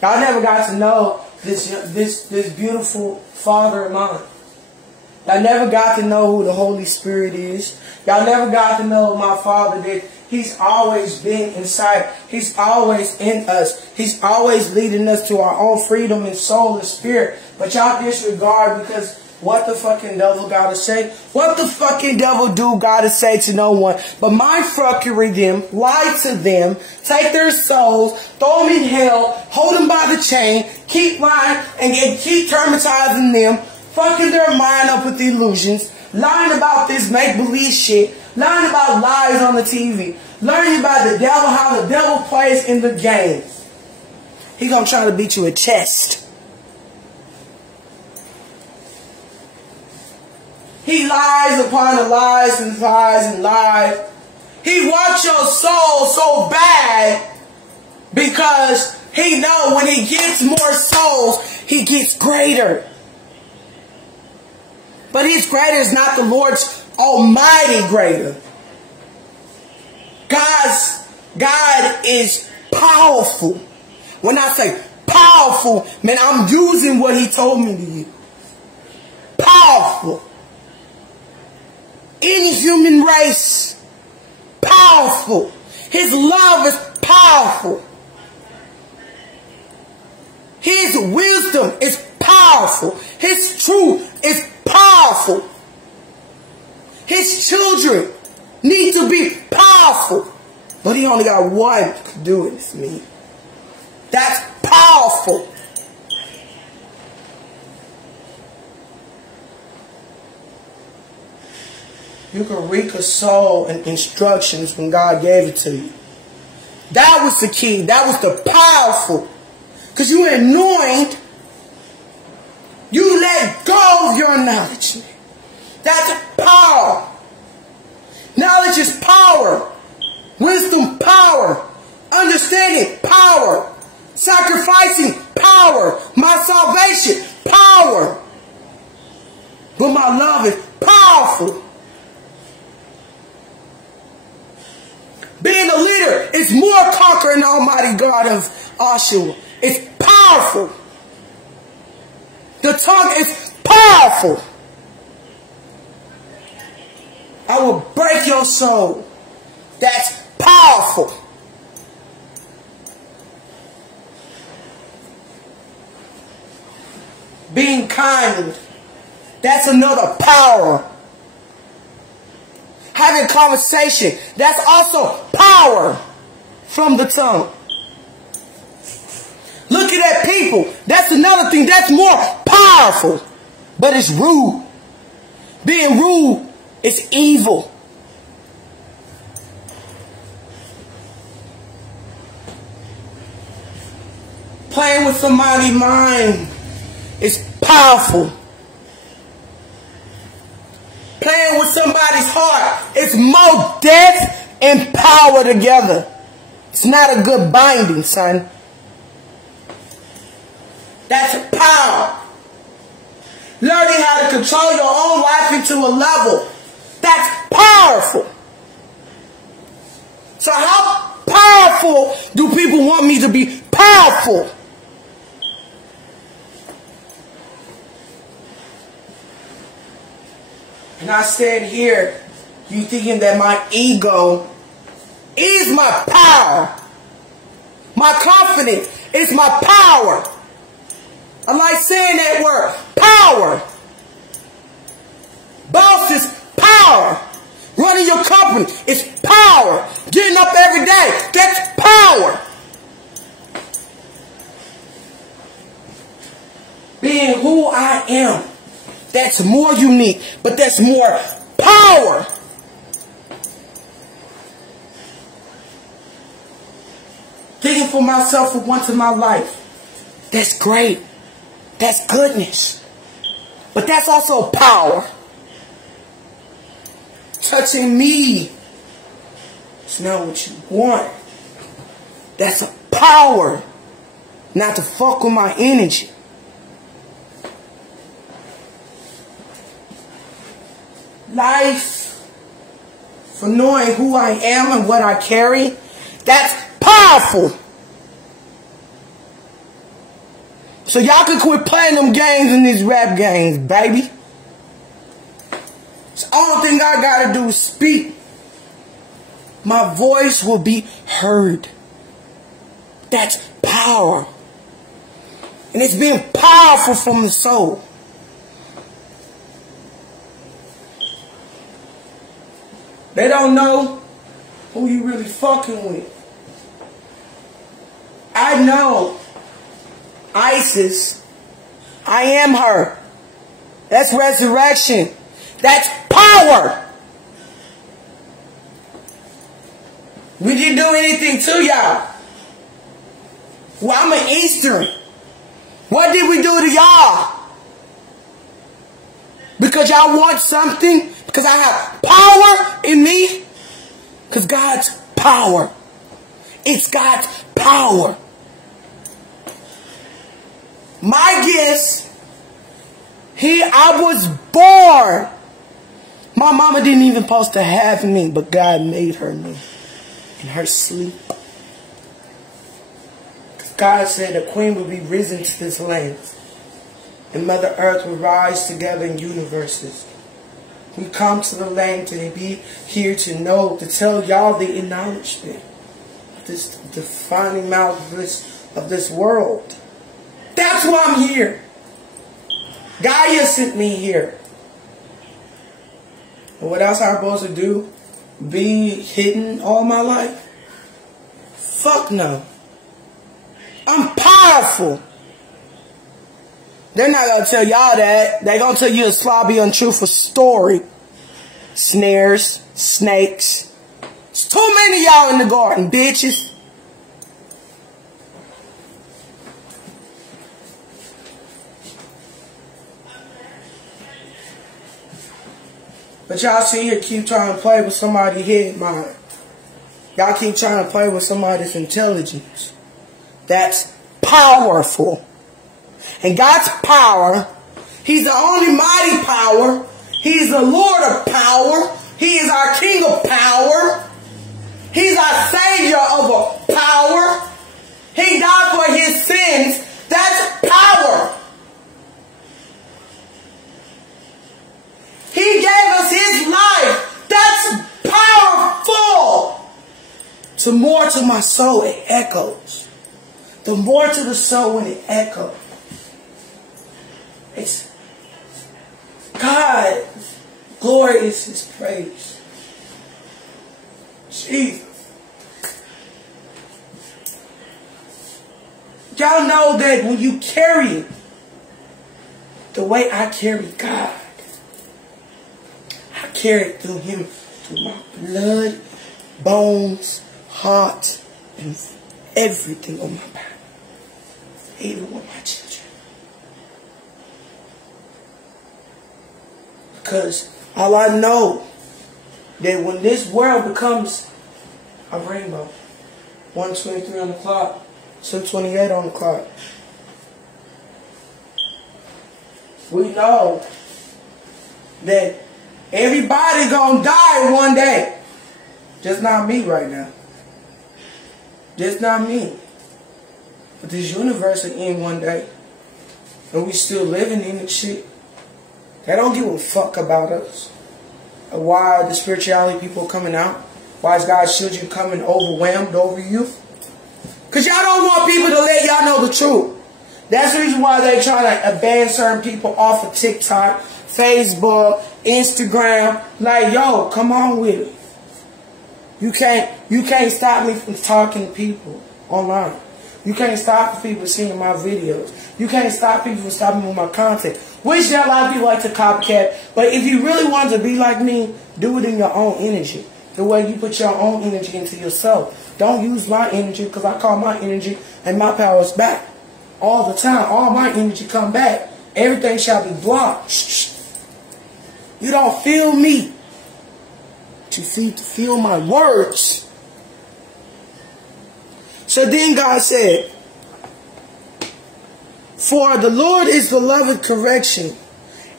Y'all never got to know this beautiful Father of mine. Y'all never got to know who the Holy Spirit is. Y'all never got to know my Father, that He's always been inside. He's always in us. He's always leading us to our own freedom and soul and spirit. But y'all disregard because what the fucking devil gotta say? What the fucking devil do gotta say to no one? But mind fuckery them, lie to them, take their souls, throw them in hell, hold them by the chain, keep lying, and keep traumatizing them, fucking their mind up with illusions, lying about this make-believe shit, lying about lies on the TV, learning about the devil, how the devil plays in the game. He gonna try to beat you at chest. He lies upon the lies and lies and lies. He wants your soul so bad because he knows when he gets more souls, he gets greater. But his greater is not the Lord's almighty greater. God is powerful. When I say powerful, man, I'm using what he told me to use. Powerful. Any human race, powerful. His love is powerful. His wisdom is powerful. His truth is powerful. His children need to be powerful. But he only got one to do it, it's me. That's powerful. You can reap a soul and instructions when God gave it to you. That was the key. That was the powerful. Because you anoint, you let go of your knowledge. That's power. Knowledge is power. Wisdom, power. Understanding, power. Sacrificing, power. My salvation, power. But my love is powerful. Being a leader is more conquering the Almighty God of Ashua. It's powerful. The tongue is powerful. I will break your soul. That's powerful. Being kind. That's another power. Having conversation, that's also power from the tongue. Looking at people, that's another thing, that's more powerful. But it's rude. Being rude is evil. Playing with somebody's mind is powerful. Playing with somebody's heart. It's more death and power together. It's not a good binding, son. That's power. Learning how to control your own life into a level. That's powerful. So how powerful do people want me to be powerful? And I stand here, you thinking that my ego is my power. My confidence is my power. I like saying that word, power. Boss is power. Running your company is power. Getting up every day, that's power. Being who I am, that's more unique, but that's more power. Thinking for myself for once in my life, that's great. That's goodness. But that's also power. Touching me, it's not what you want. That's a power. Not to fuck with my energy. Life, for knowing who I am and what I carry, that's powerful. So y'all can quit playing them games in these rap games, baby. So all thing I gotta do is speak. My voice will be heard. That's power. And it's being powerful from the soul. They don't know who you really fucking with. I know Isis. I am her. That's resurrection. That's power. We didn't do anything to y'all. Well, I'm an Eastern. What did we do to y'all? Because y'all want something? Because I have power in me? Because God's power. It's God's power. My gifts, I was born. My mama didn't even supposed to have me, but God made her me in her sleep. God said a queen would be risen to this land, and Mother Earth would rise together in universes. We come to the land to be here to know, to tell y'all the acknowledgement of this defining mouth of this world. That's why I'm here. Gaia sent me here. And what else am I supposed to do? Be hidden all my life? Fuck no. I'm powerful. They're not going to tell y'all that. They're going to tell you a slobby, untruthful story. Snares, snakes. There's too many of y'all in the garden, bitches. But y'all sit here keep trying to play with somebody's head mind. Y'all keep trying to play with somebody's intelligence. That's powerful. And God's power, He's the only mighty power. He's the Lord of power. He is our King of power. He's our Savior of power. He died for His sins. That's power. He gave us His life. That's powerful. The more to my soul it echoes. The more to the soul when it echoes. It's God. Glory is His praise. Jesus. Y'all know that when you carry it, the way I carry God, I carry it through Him, through my blood, bones, heart, and everything on my body. Even with my children. Because all I know that when this world becomes a rainbow, 1:23 on the clock, 2:28 on the clock, we know that everybody gonna die one day. Just not me right now. Just not me. But this universe will end one day. And we still living in it shit. They don't give a fuck about us. Why are the spirituality people coming out? Why is God's children coming overwhelmed over you? Because y'all don't want people to let y'all know the truth. That's the reason why they trying to ban certain people off of TikTok, Facebook, Instagram. Like, yo, come on with it. You can't stop me from talking to people online. You can't stop people seeing my videos. You can't stop people from stopping me with my content. Which a lot of people like to copycat. But if you really want to be like me, do it in your own energy. The way you put your own energy into yourself. Don't use my energy, because I call my energy and my powers back. All the time. All my energy come back. Everything shall be blocked. You don't feel me. But you feel my words. So then God said, for the Lord is the love and correction,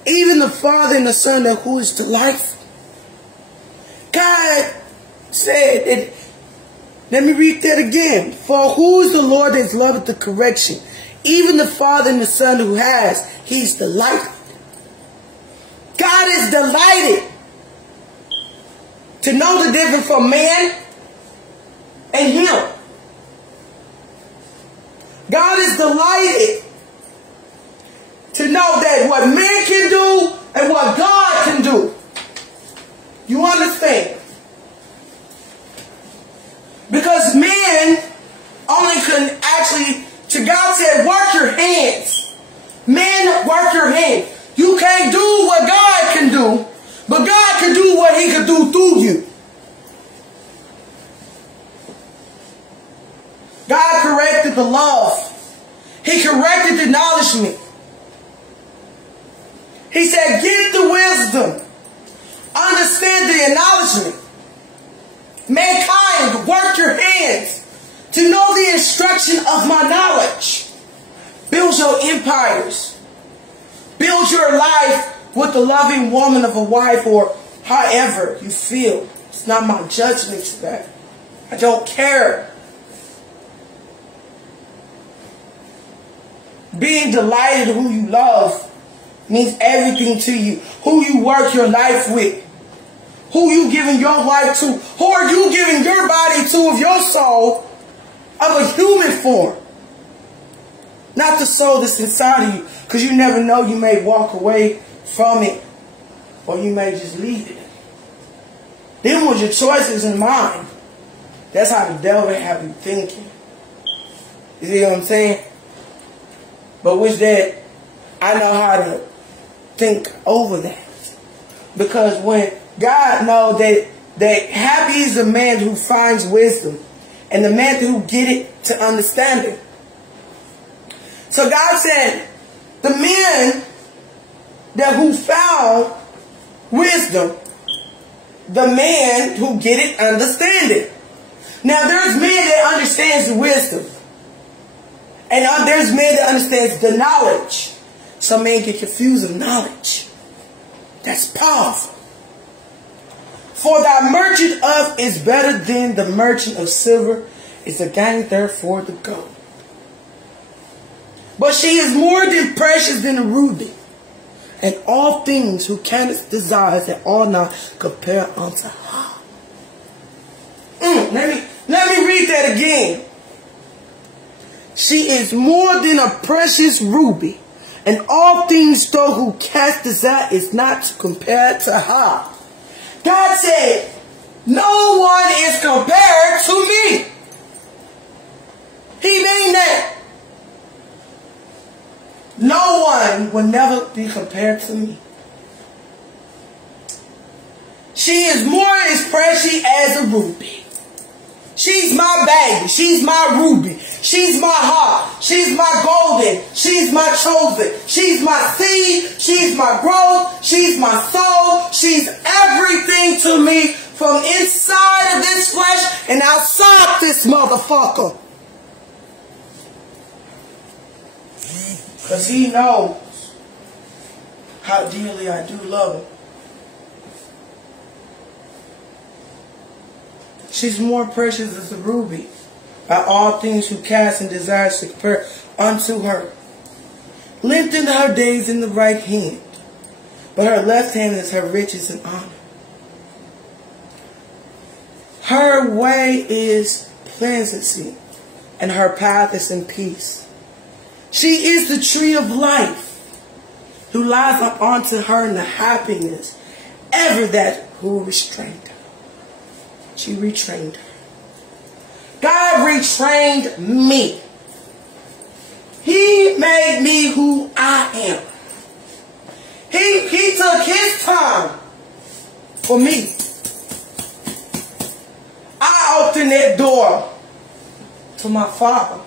even the Father and the Son, who is the life. God said, that, let me read that again. For who is the Lord that is loveth the correction? Even the Father and the Son who has, he's the life. God is delighted to know the difference from man and him. God is delighted to know that what man can do and what God can do. You understand? Because man only can actually, to God said, work your hands. Man, work your hands. You can't do what God can do, but God can do what he can do through you. God corrected the love. He corrected the acknowledgement. He said, get the wisdom. Understand the acknowledgement. Mankind, work your hands to know the instruction of my knowledge. Build your empires. Build your life with the loving woman of a wife, or however you feel. It's not my judgment to that. I don't care. Being delighted who you love means everything to you. Who you work your life with. Who you giving your life to. Who are you giving your body to of your soul of a human form. Not the soul that's inside of you. Because you never know, you may walk away from it. Or you may just leave it. Them was your choices and mine. That's how the devil have you thinking. You see what I'm saying? But with that, I know how to think over that. Because when God knows that happy is the man who finds wisdom, and the man who get it to understand it. So God said, the men who found wisdom, the man who get it, understand it. Now there's men that understands the wisdom. And there's men that understands the knowledge. Some men get confused with knowledge. That's powerful. For thy merchant of is better than the merchant of silver, is a gain therefore the gold. But she is more than precious than a ruby. And all things who cannot desire and all not compare unto her. Let me read that again. She is more than a precious ruby, and all things though who cast desire is not to compare to her. God said, no one is compared to me. He mean that. No one will never be compared to me. She is more as precious as a ruby. She's my baby. She's my ruby. She's my heart. She's my golden. She's my chosen. She's my seed. She's my growth. She's my soul. She's everything to me from inside of this flesh and outside this motherfucker. Because he knows how dearly I do love him. She's more precious as a ruby by all things who cast and desires to compare unto her. Lengthen her days in the right hand, but her left hand is her riches and honor. Her way is pleasancy, and her path is in peace. She is the tree of life, who lies up onto her in the happiness, ever that who restrained her. She retrained her. God retrained me. He made me who I am. He took his time for me. I opened that door to my Father.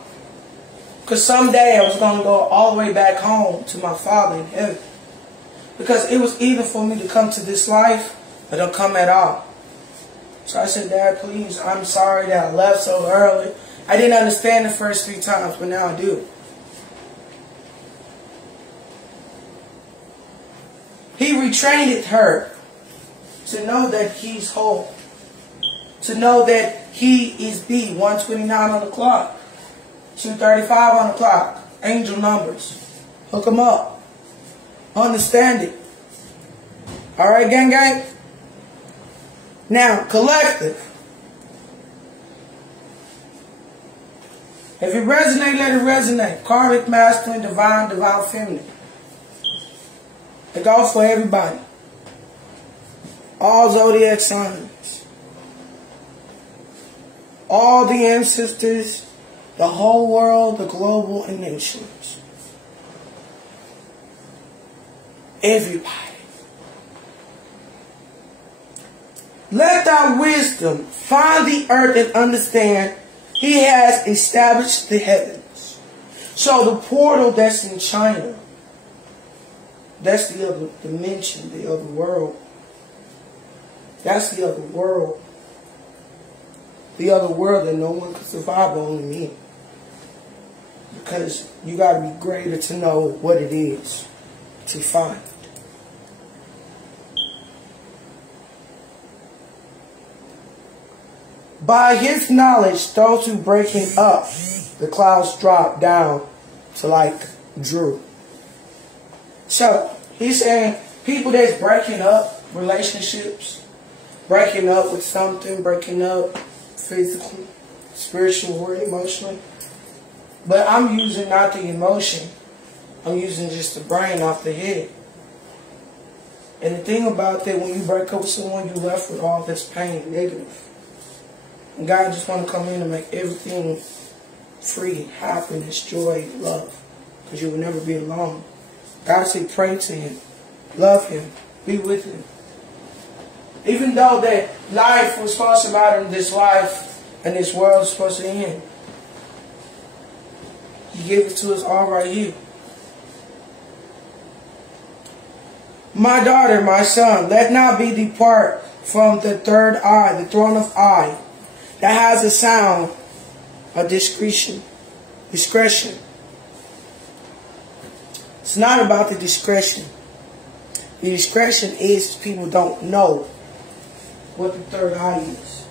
Because someday I was going to go all the way back home to my Father in heaven. Because it was either for me to come to this life or don't come at all. So I said, Dad, please, I'm sorry that I left so early. I didn't understand the first 3 times, but now I do. He retrained her to know that he's whole. To know that he is B, 129 on the clock. 235 on the clock. Angel numbers. Hook them up. Understand it. Alright, gang gang? Now, collective. If it resonate, let it resonate. Karmic masculine, divine, divine feminine. It goes for everybody. All zodiac signs. All the ancestors. The whole world, the global, and nations. Everybody. Let thy wisdom find the earth and understand he has established the heavens. So the portal that's in China, that's the other dimension, the other world. That's the other world. The other world that no one can survive, only me. Because you got to be greater to know what it is to find. By his knowledge, those who breaking up, the clouds drop down to like Drew. So, he's saying people that's breaking up relationships, breaking up with something, breaking up physically, spiritually, or emotionally. But I'm using not the emotion. I'm using just the brain off the head. And the thing about that, when you break up with someone, you're left with all this pain, negative. And God just want to come in and make everything free, happiness, joy, love. Because you will never be alone. God said, pray to him. Love him. Be with him. Even though that life was supposed to matter in this life and this world is supposed to end. He gave it to us all right here. My daughter, my son, let not be depart from the third eye, the throne of eye, that has a sound of discretion. Discretion. It's not about the discretion. The discretion is people don't know what the third eye is.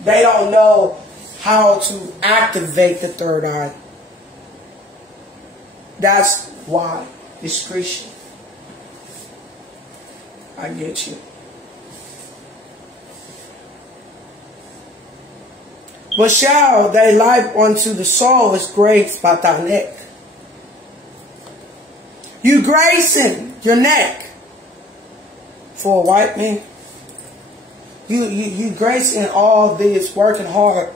They don't know how to activate the third eye. That's why. Discretion. I get you. But shall thy life unto the soul is graced by thy neck. You gracing your neck for a white man. You gracing all this, working hard.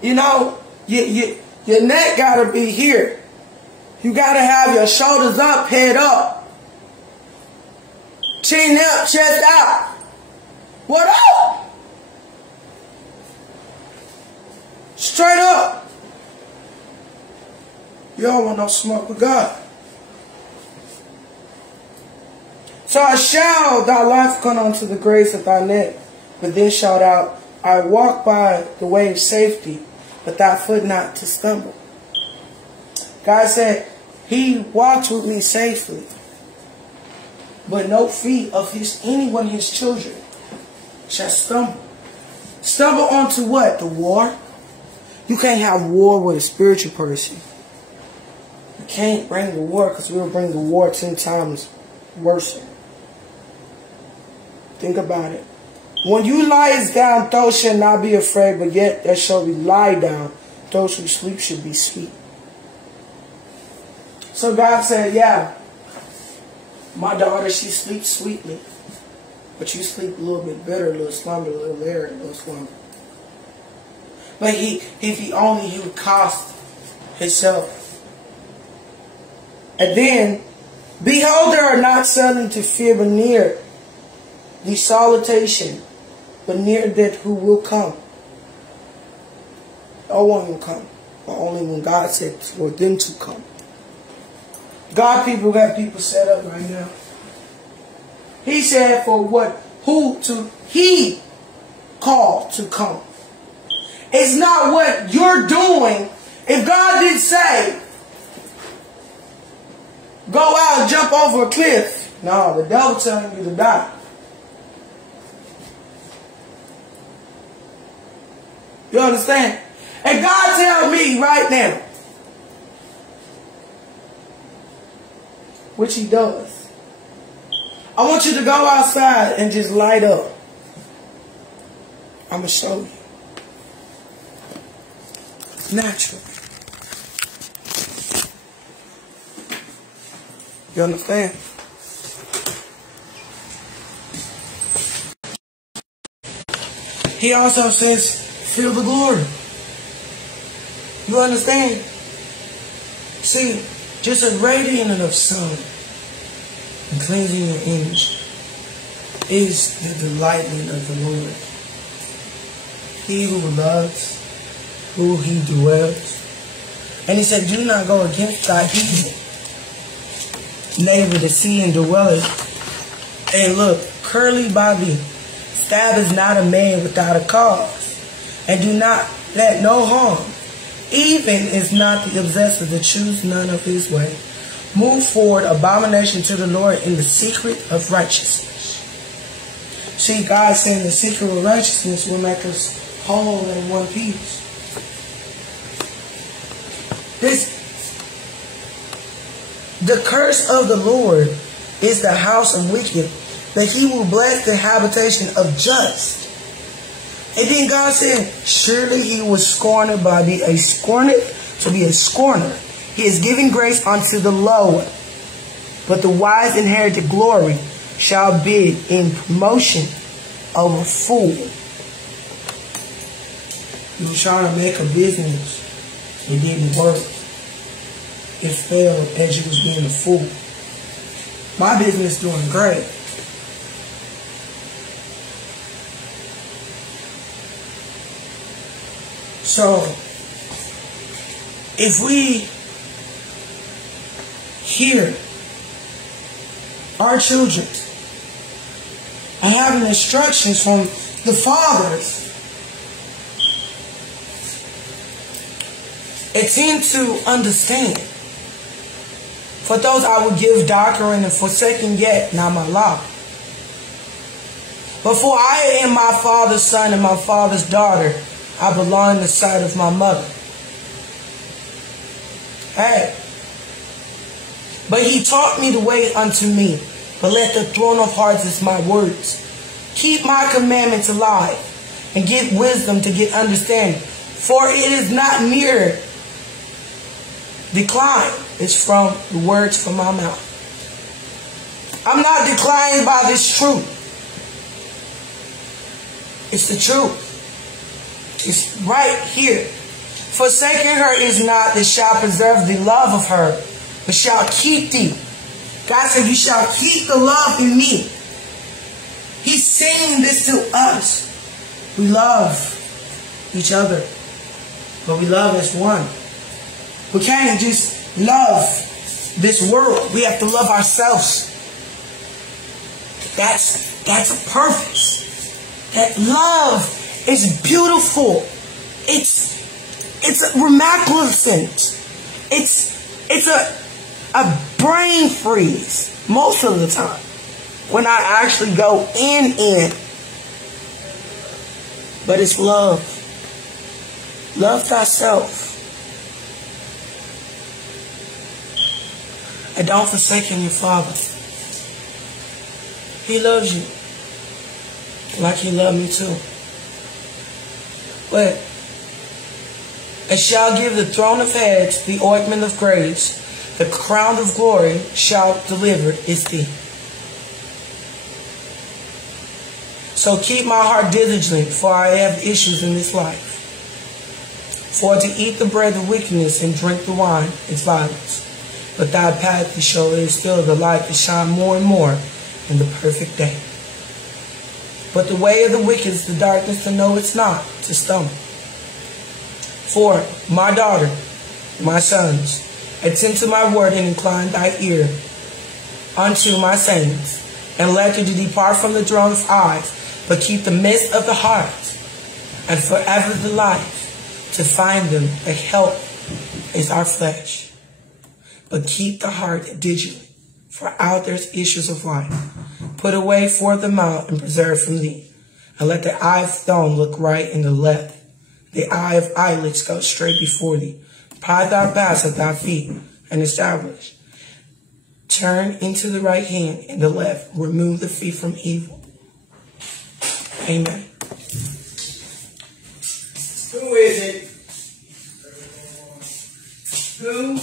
You know, your neck gotta be here. You gotta have your shoulders up, head up. Chin up, chest out. What up? Straight up. You don't want no smoke with God. So shall thy life come unto the grace of thy neck. But then shout out, I walk by the way of safety, but thy foot not to stumble. God said, he walks with me safely, but no feet of anyone, his children, shall stumble. Stumble onto what? The war? You can't have war with a spiritual person. You can't bring the war, because we'll bring the war 10 times worse. Think about it. When you lie down, those shall not be afraid, but yet there shall be lie down. Those who sleep should be sweet. So God said, yeah, my daughter, she sleeps sweetly. But you sleep a little bit better, a little slumber, a little air, a little slumber. But if he only he would cost himself. And then, behold, there are not sudden to fear, but near the salutation, but near that who will come. No one will come, but only when God said for them to come. God people got people set up right now. He said for what, who to, he called to come. It's not what you're doing. If God did say, go out and jump over a cliff. No, the devil telling you to die. You understand? And God tell me right now, which he does, I want you to go outside and just light up. I'm going to show you. Naturally. You understand? He also says, feel the glory. You understand? See, just a radiant of sun and cleansing your image is the delightment of the Lord. He who loves, who he dwells. And he said, do not go against thy heathen neighbor to see and dwell it. And look, curly by thee, stab is not a man without a cause, and do not let no harm, even is not the obsessor to choose none of his way. Move forward, abomination to the Lord in the secret of righteousness. See, God saying the secret of righteousness will make us whole in one piece. The curse of the Lord is the house of wicked, that he will bless the habitation of just. And then God said, surely he was scorned by be a scorner to be a scorner. He is giving grace unto the low, but the wise inherit the glory shall be in promotion of a fool. You were trying to make a business, it didn't work. It failed as you was being a fool. My business doing great. So, if we hear our children and having instructions from the fathers, it seems to understand. For those I would give doctrine and forsaken yet not my law. But for I am my father's son and my father's daughter, I belong in the sight of my mother. Hey. But he taught me the way unto me, but let the throne of hearts is my words. Keep my commandments alive, and get wisdom to get understanding. For it is not near decline. It's from the words from my mouth. I'm not declining by this truth. It's the truth. It's right here. Forsaking her is not that shall preserve the love of her, but shall keep thee. God said, you shall keep the love in me. He's saying this to us. We love each other, but we love as one. We can't just love this world. We have to love ourselves. That's a purpose. That love is beautiful. It's magnificent. It's a brain freeze most of the time when I actually go in. But it's love. Love thyself. And don't forsake your Father. He loves you like he loved me too. But and shall give the throne of heads, the ointment of grace, the crown of glory shall deliver is thee. So keep my heart diligent, for I have issues in this life. For to eat the bread of wickedness and drink the wine is violence. But thy path to show is still the light to shine more and more in the perfect day. But the way of the wicked is the darkness to know it's not, to stumble. For my daughter, my sons, attend to my word and incline thy ear unto my sayings, and let you depart from the throne of eyes, but keep the midst of the heart, and forever the life, to find them that help is our flesh. But keep the heart diligently, for out there's issues of life. Put away for the mouth and preserve from thee, and let the eye of stone look right and the left. The eye of eyelids go straight before thee. Pie thy paths at thy feet, and establish. Turn into the right hand and the left. Remove the feet from evil. Amen. Who is it? Who?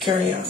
Carry on.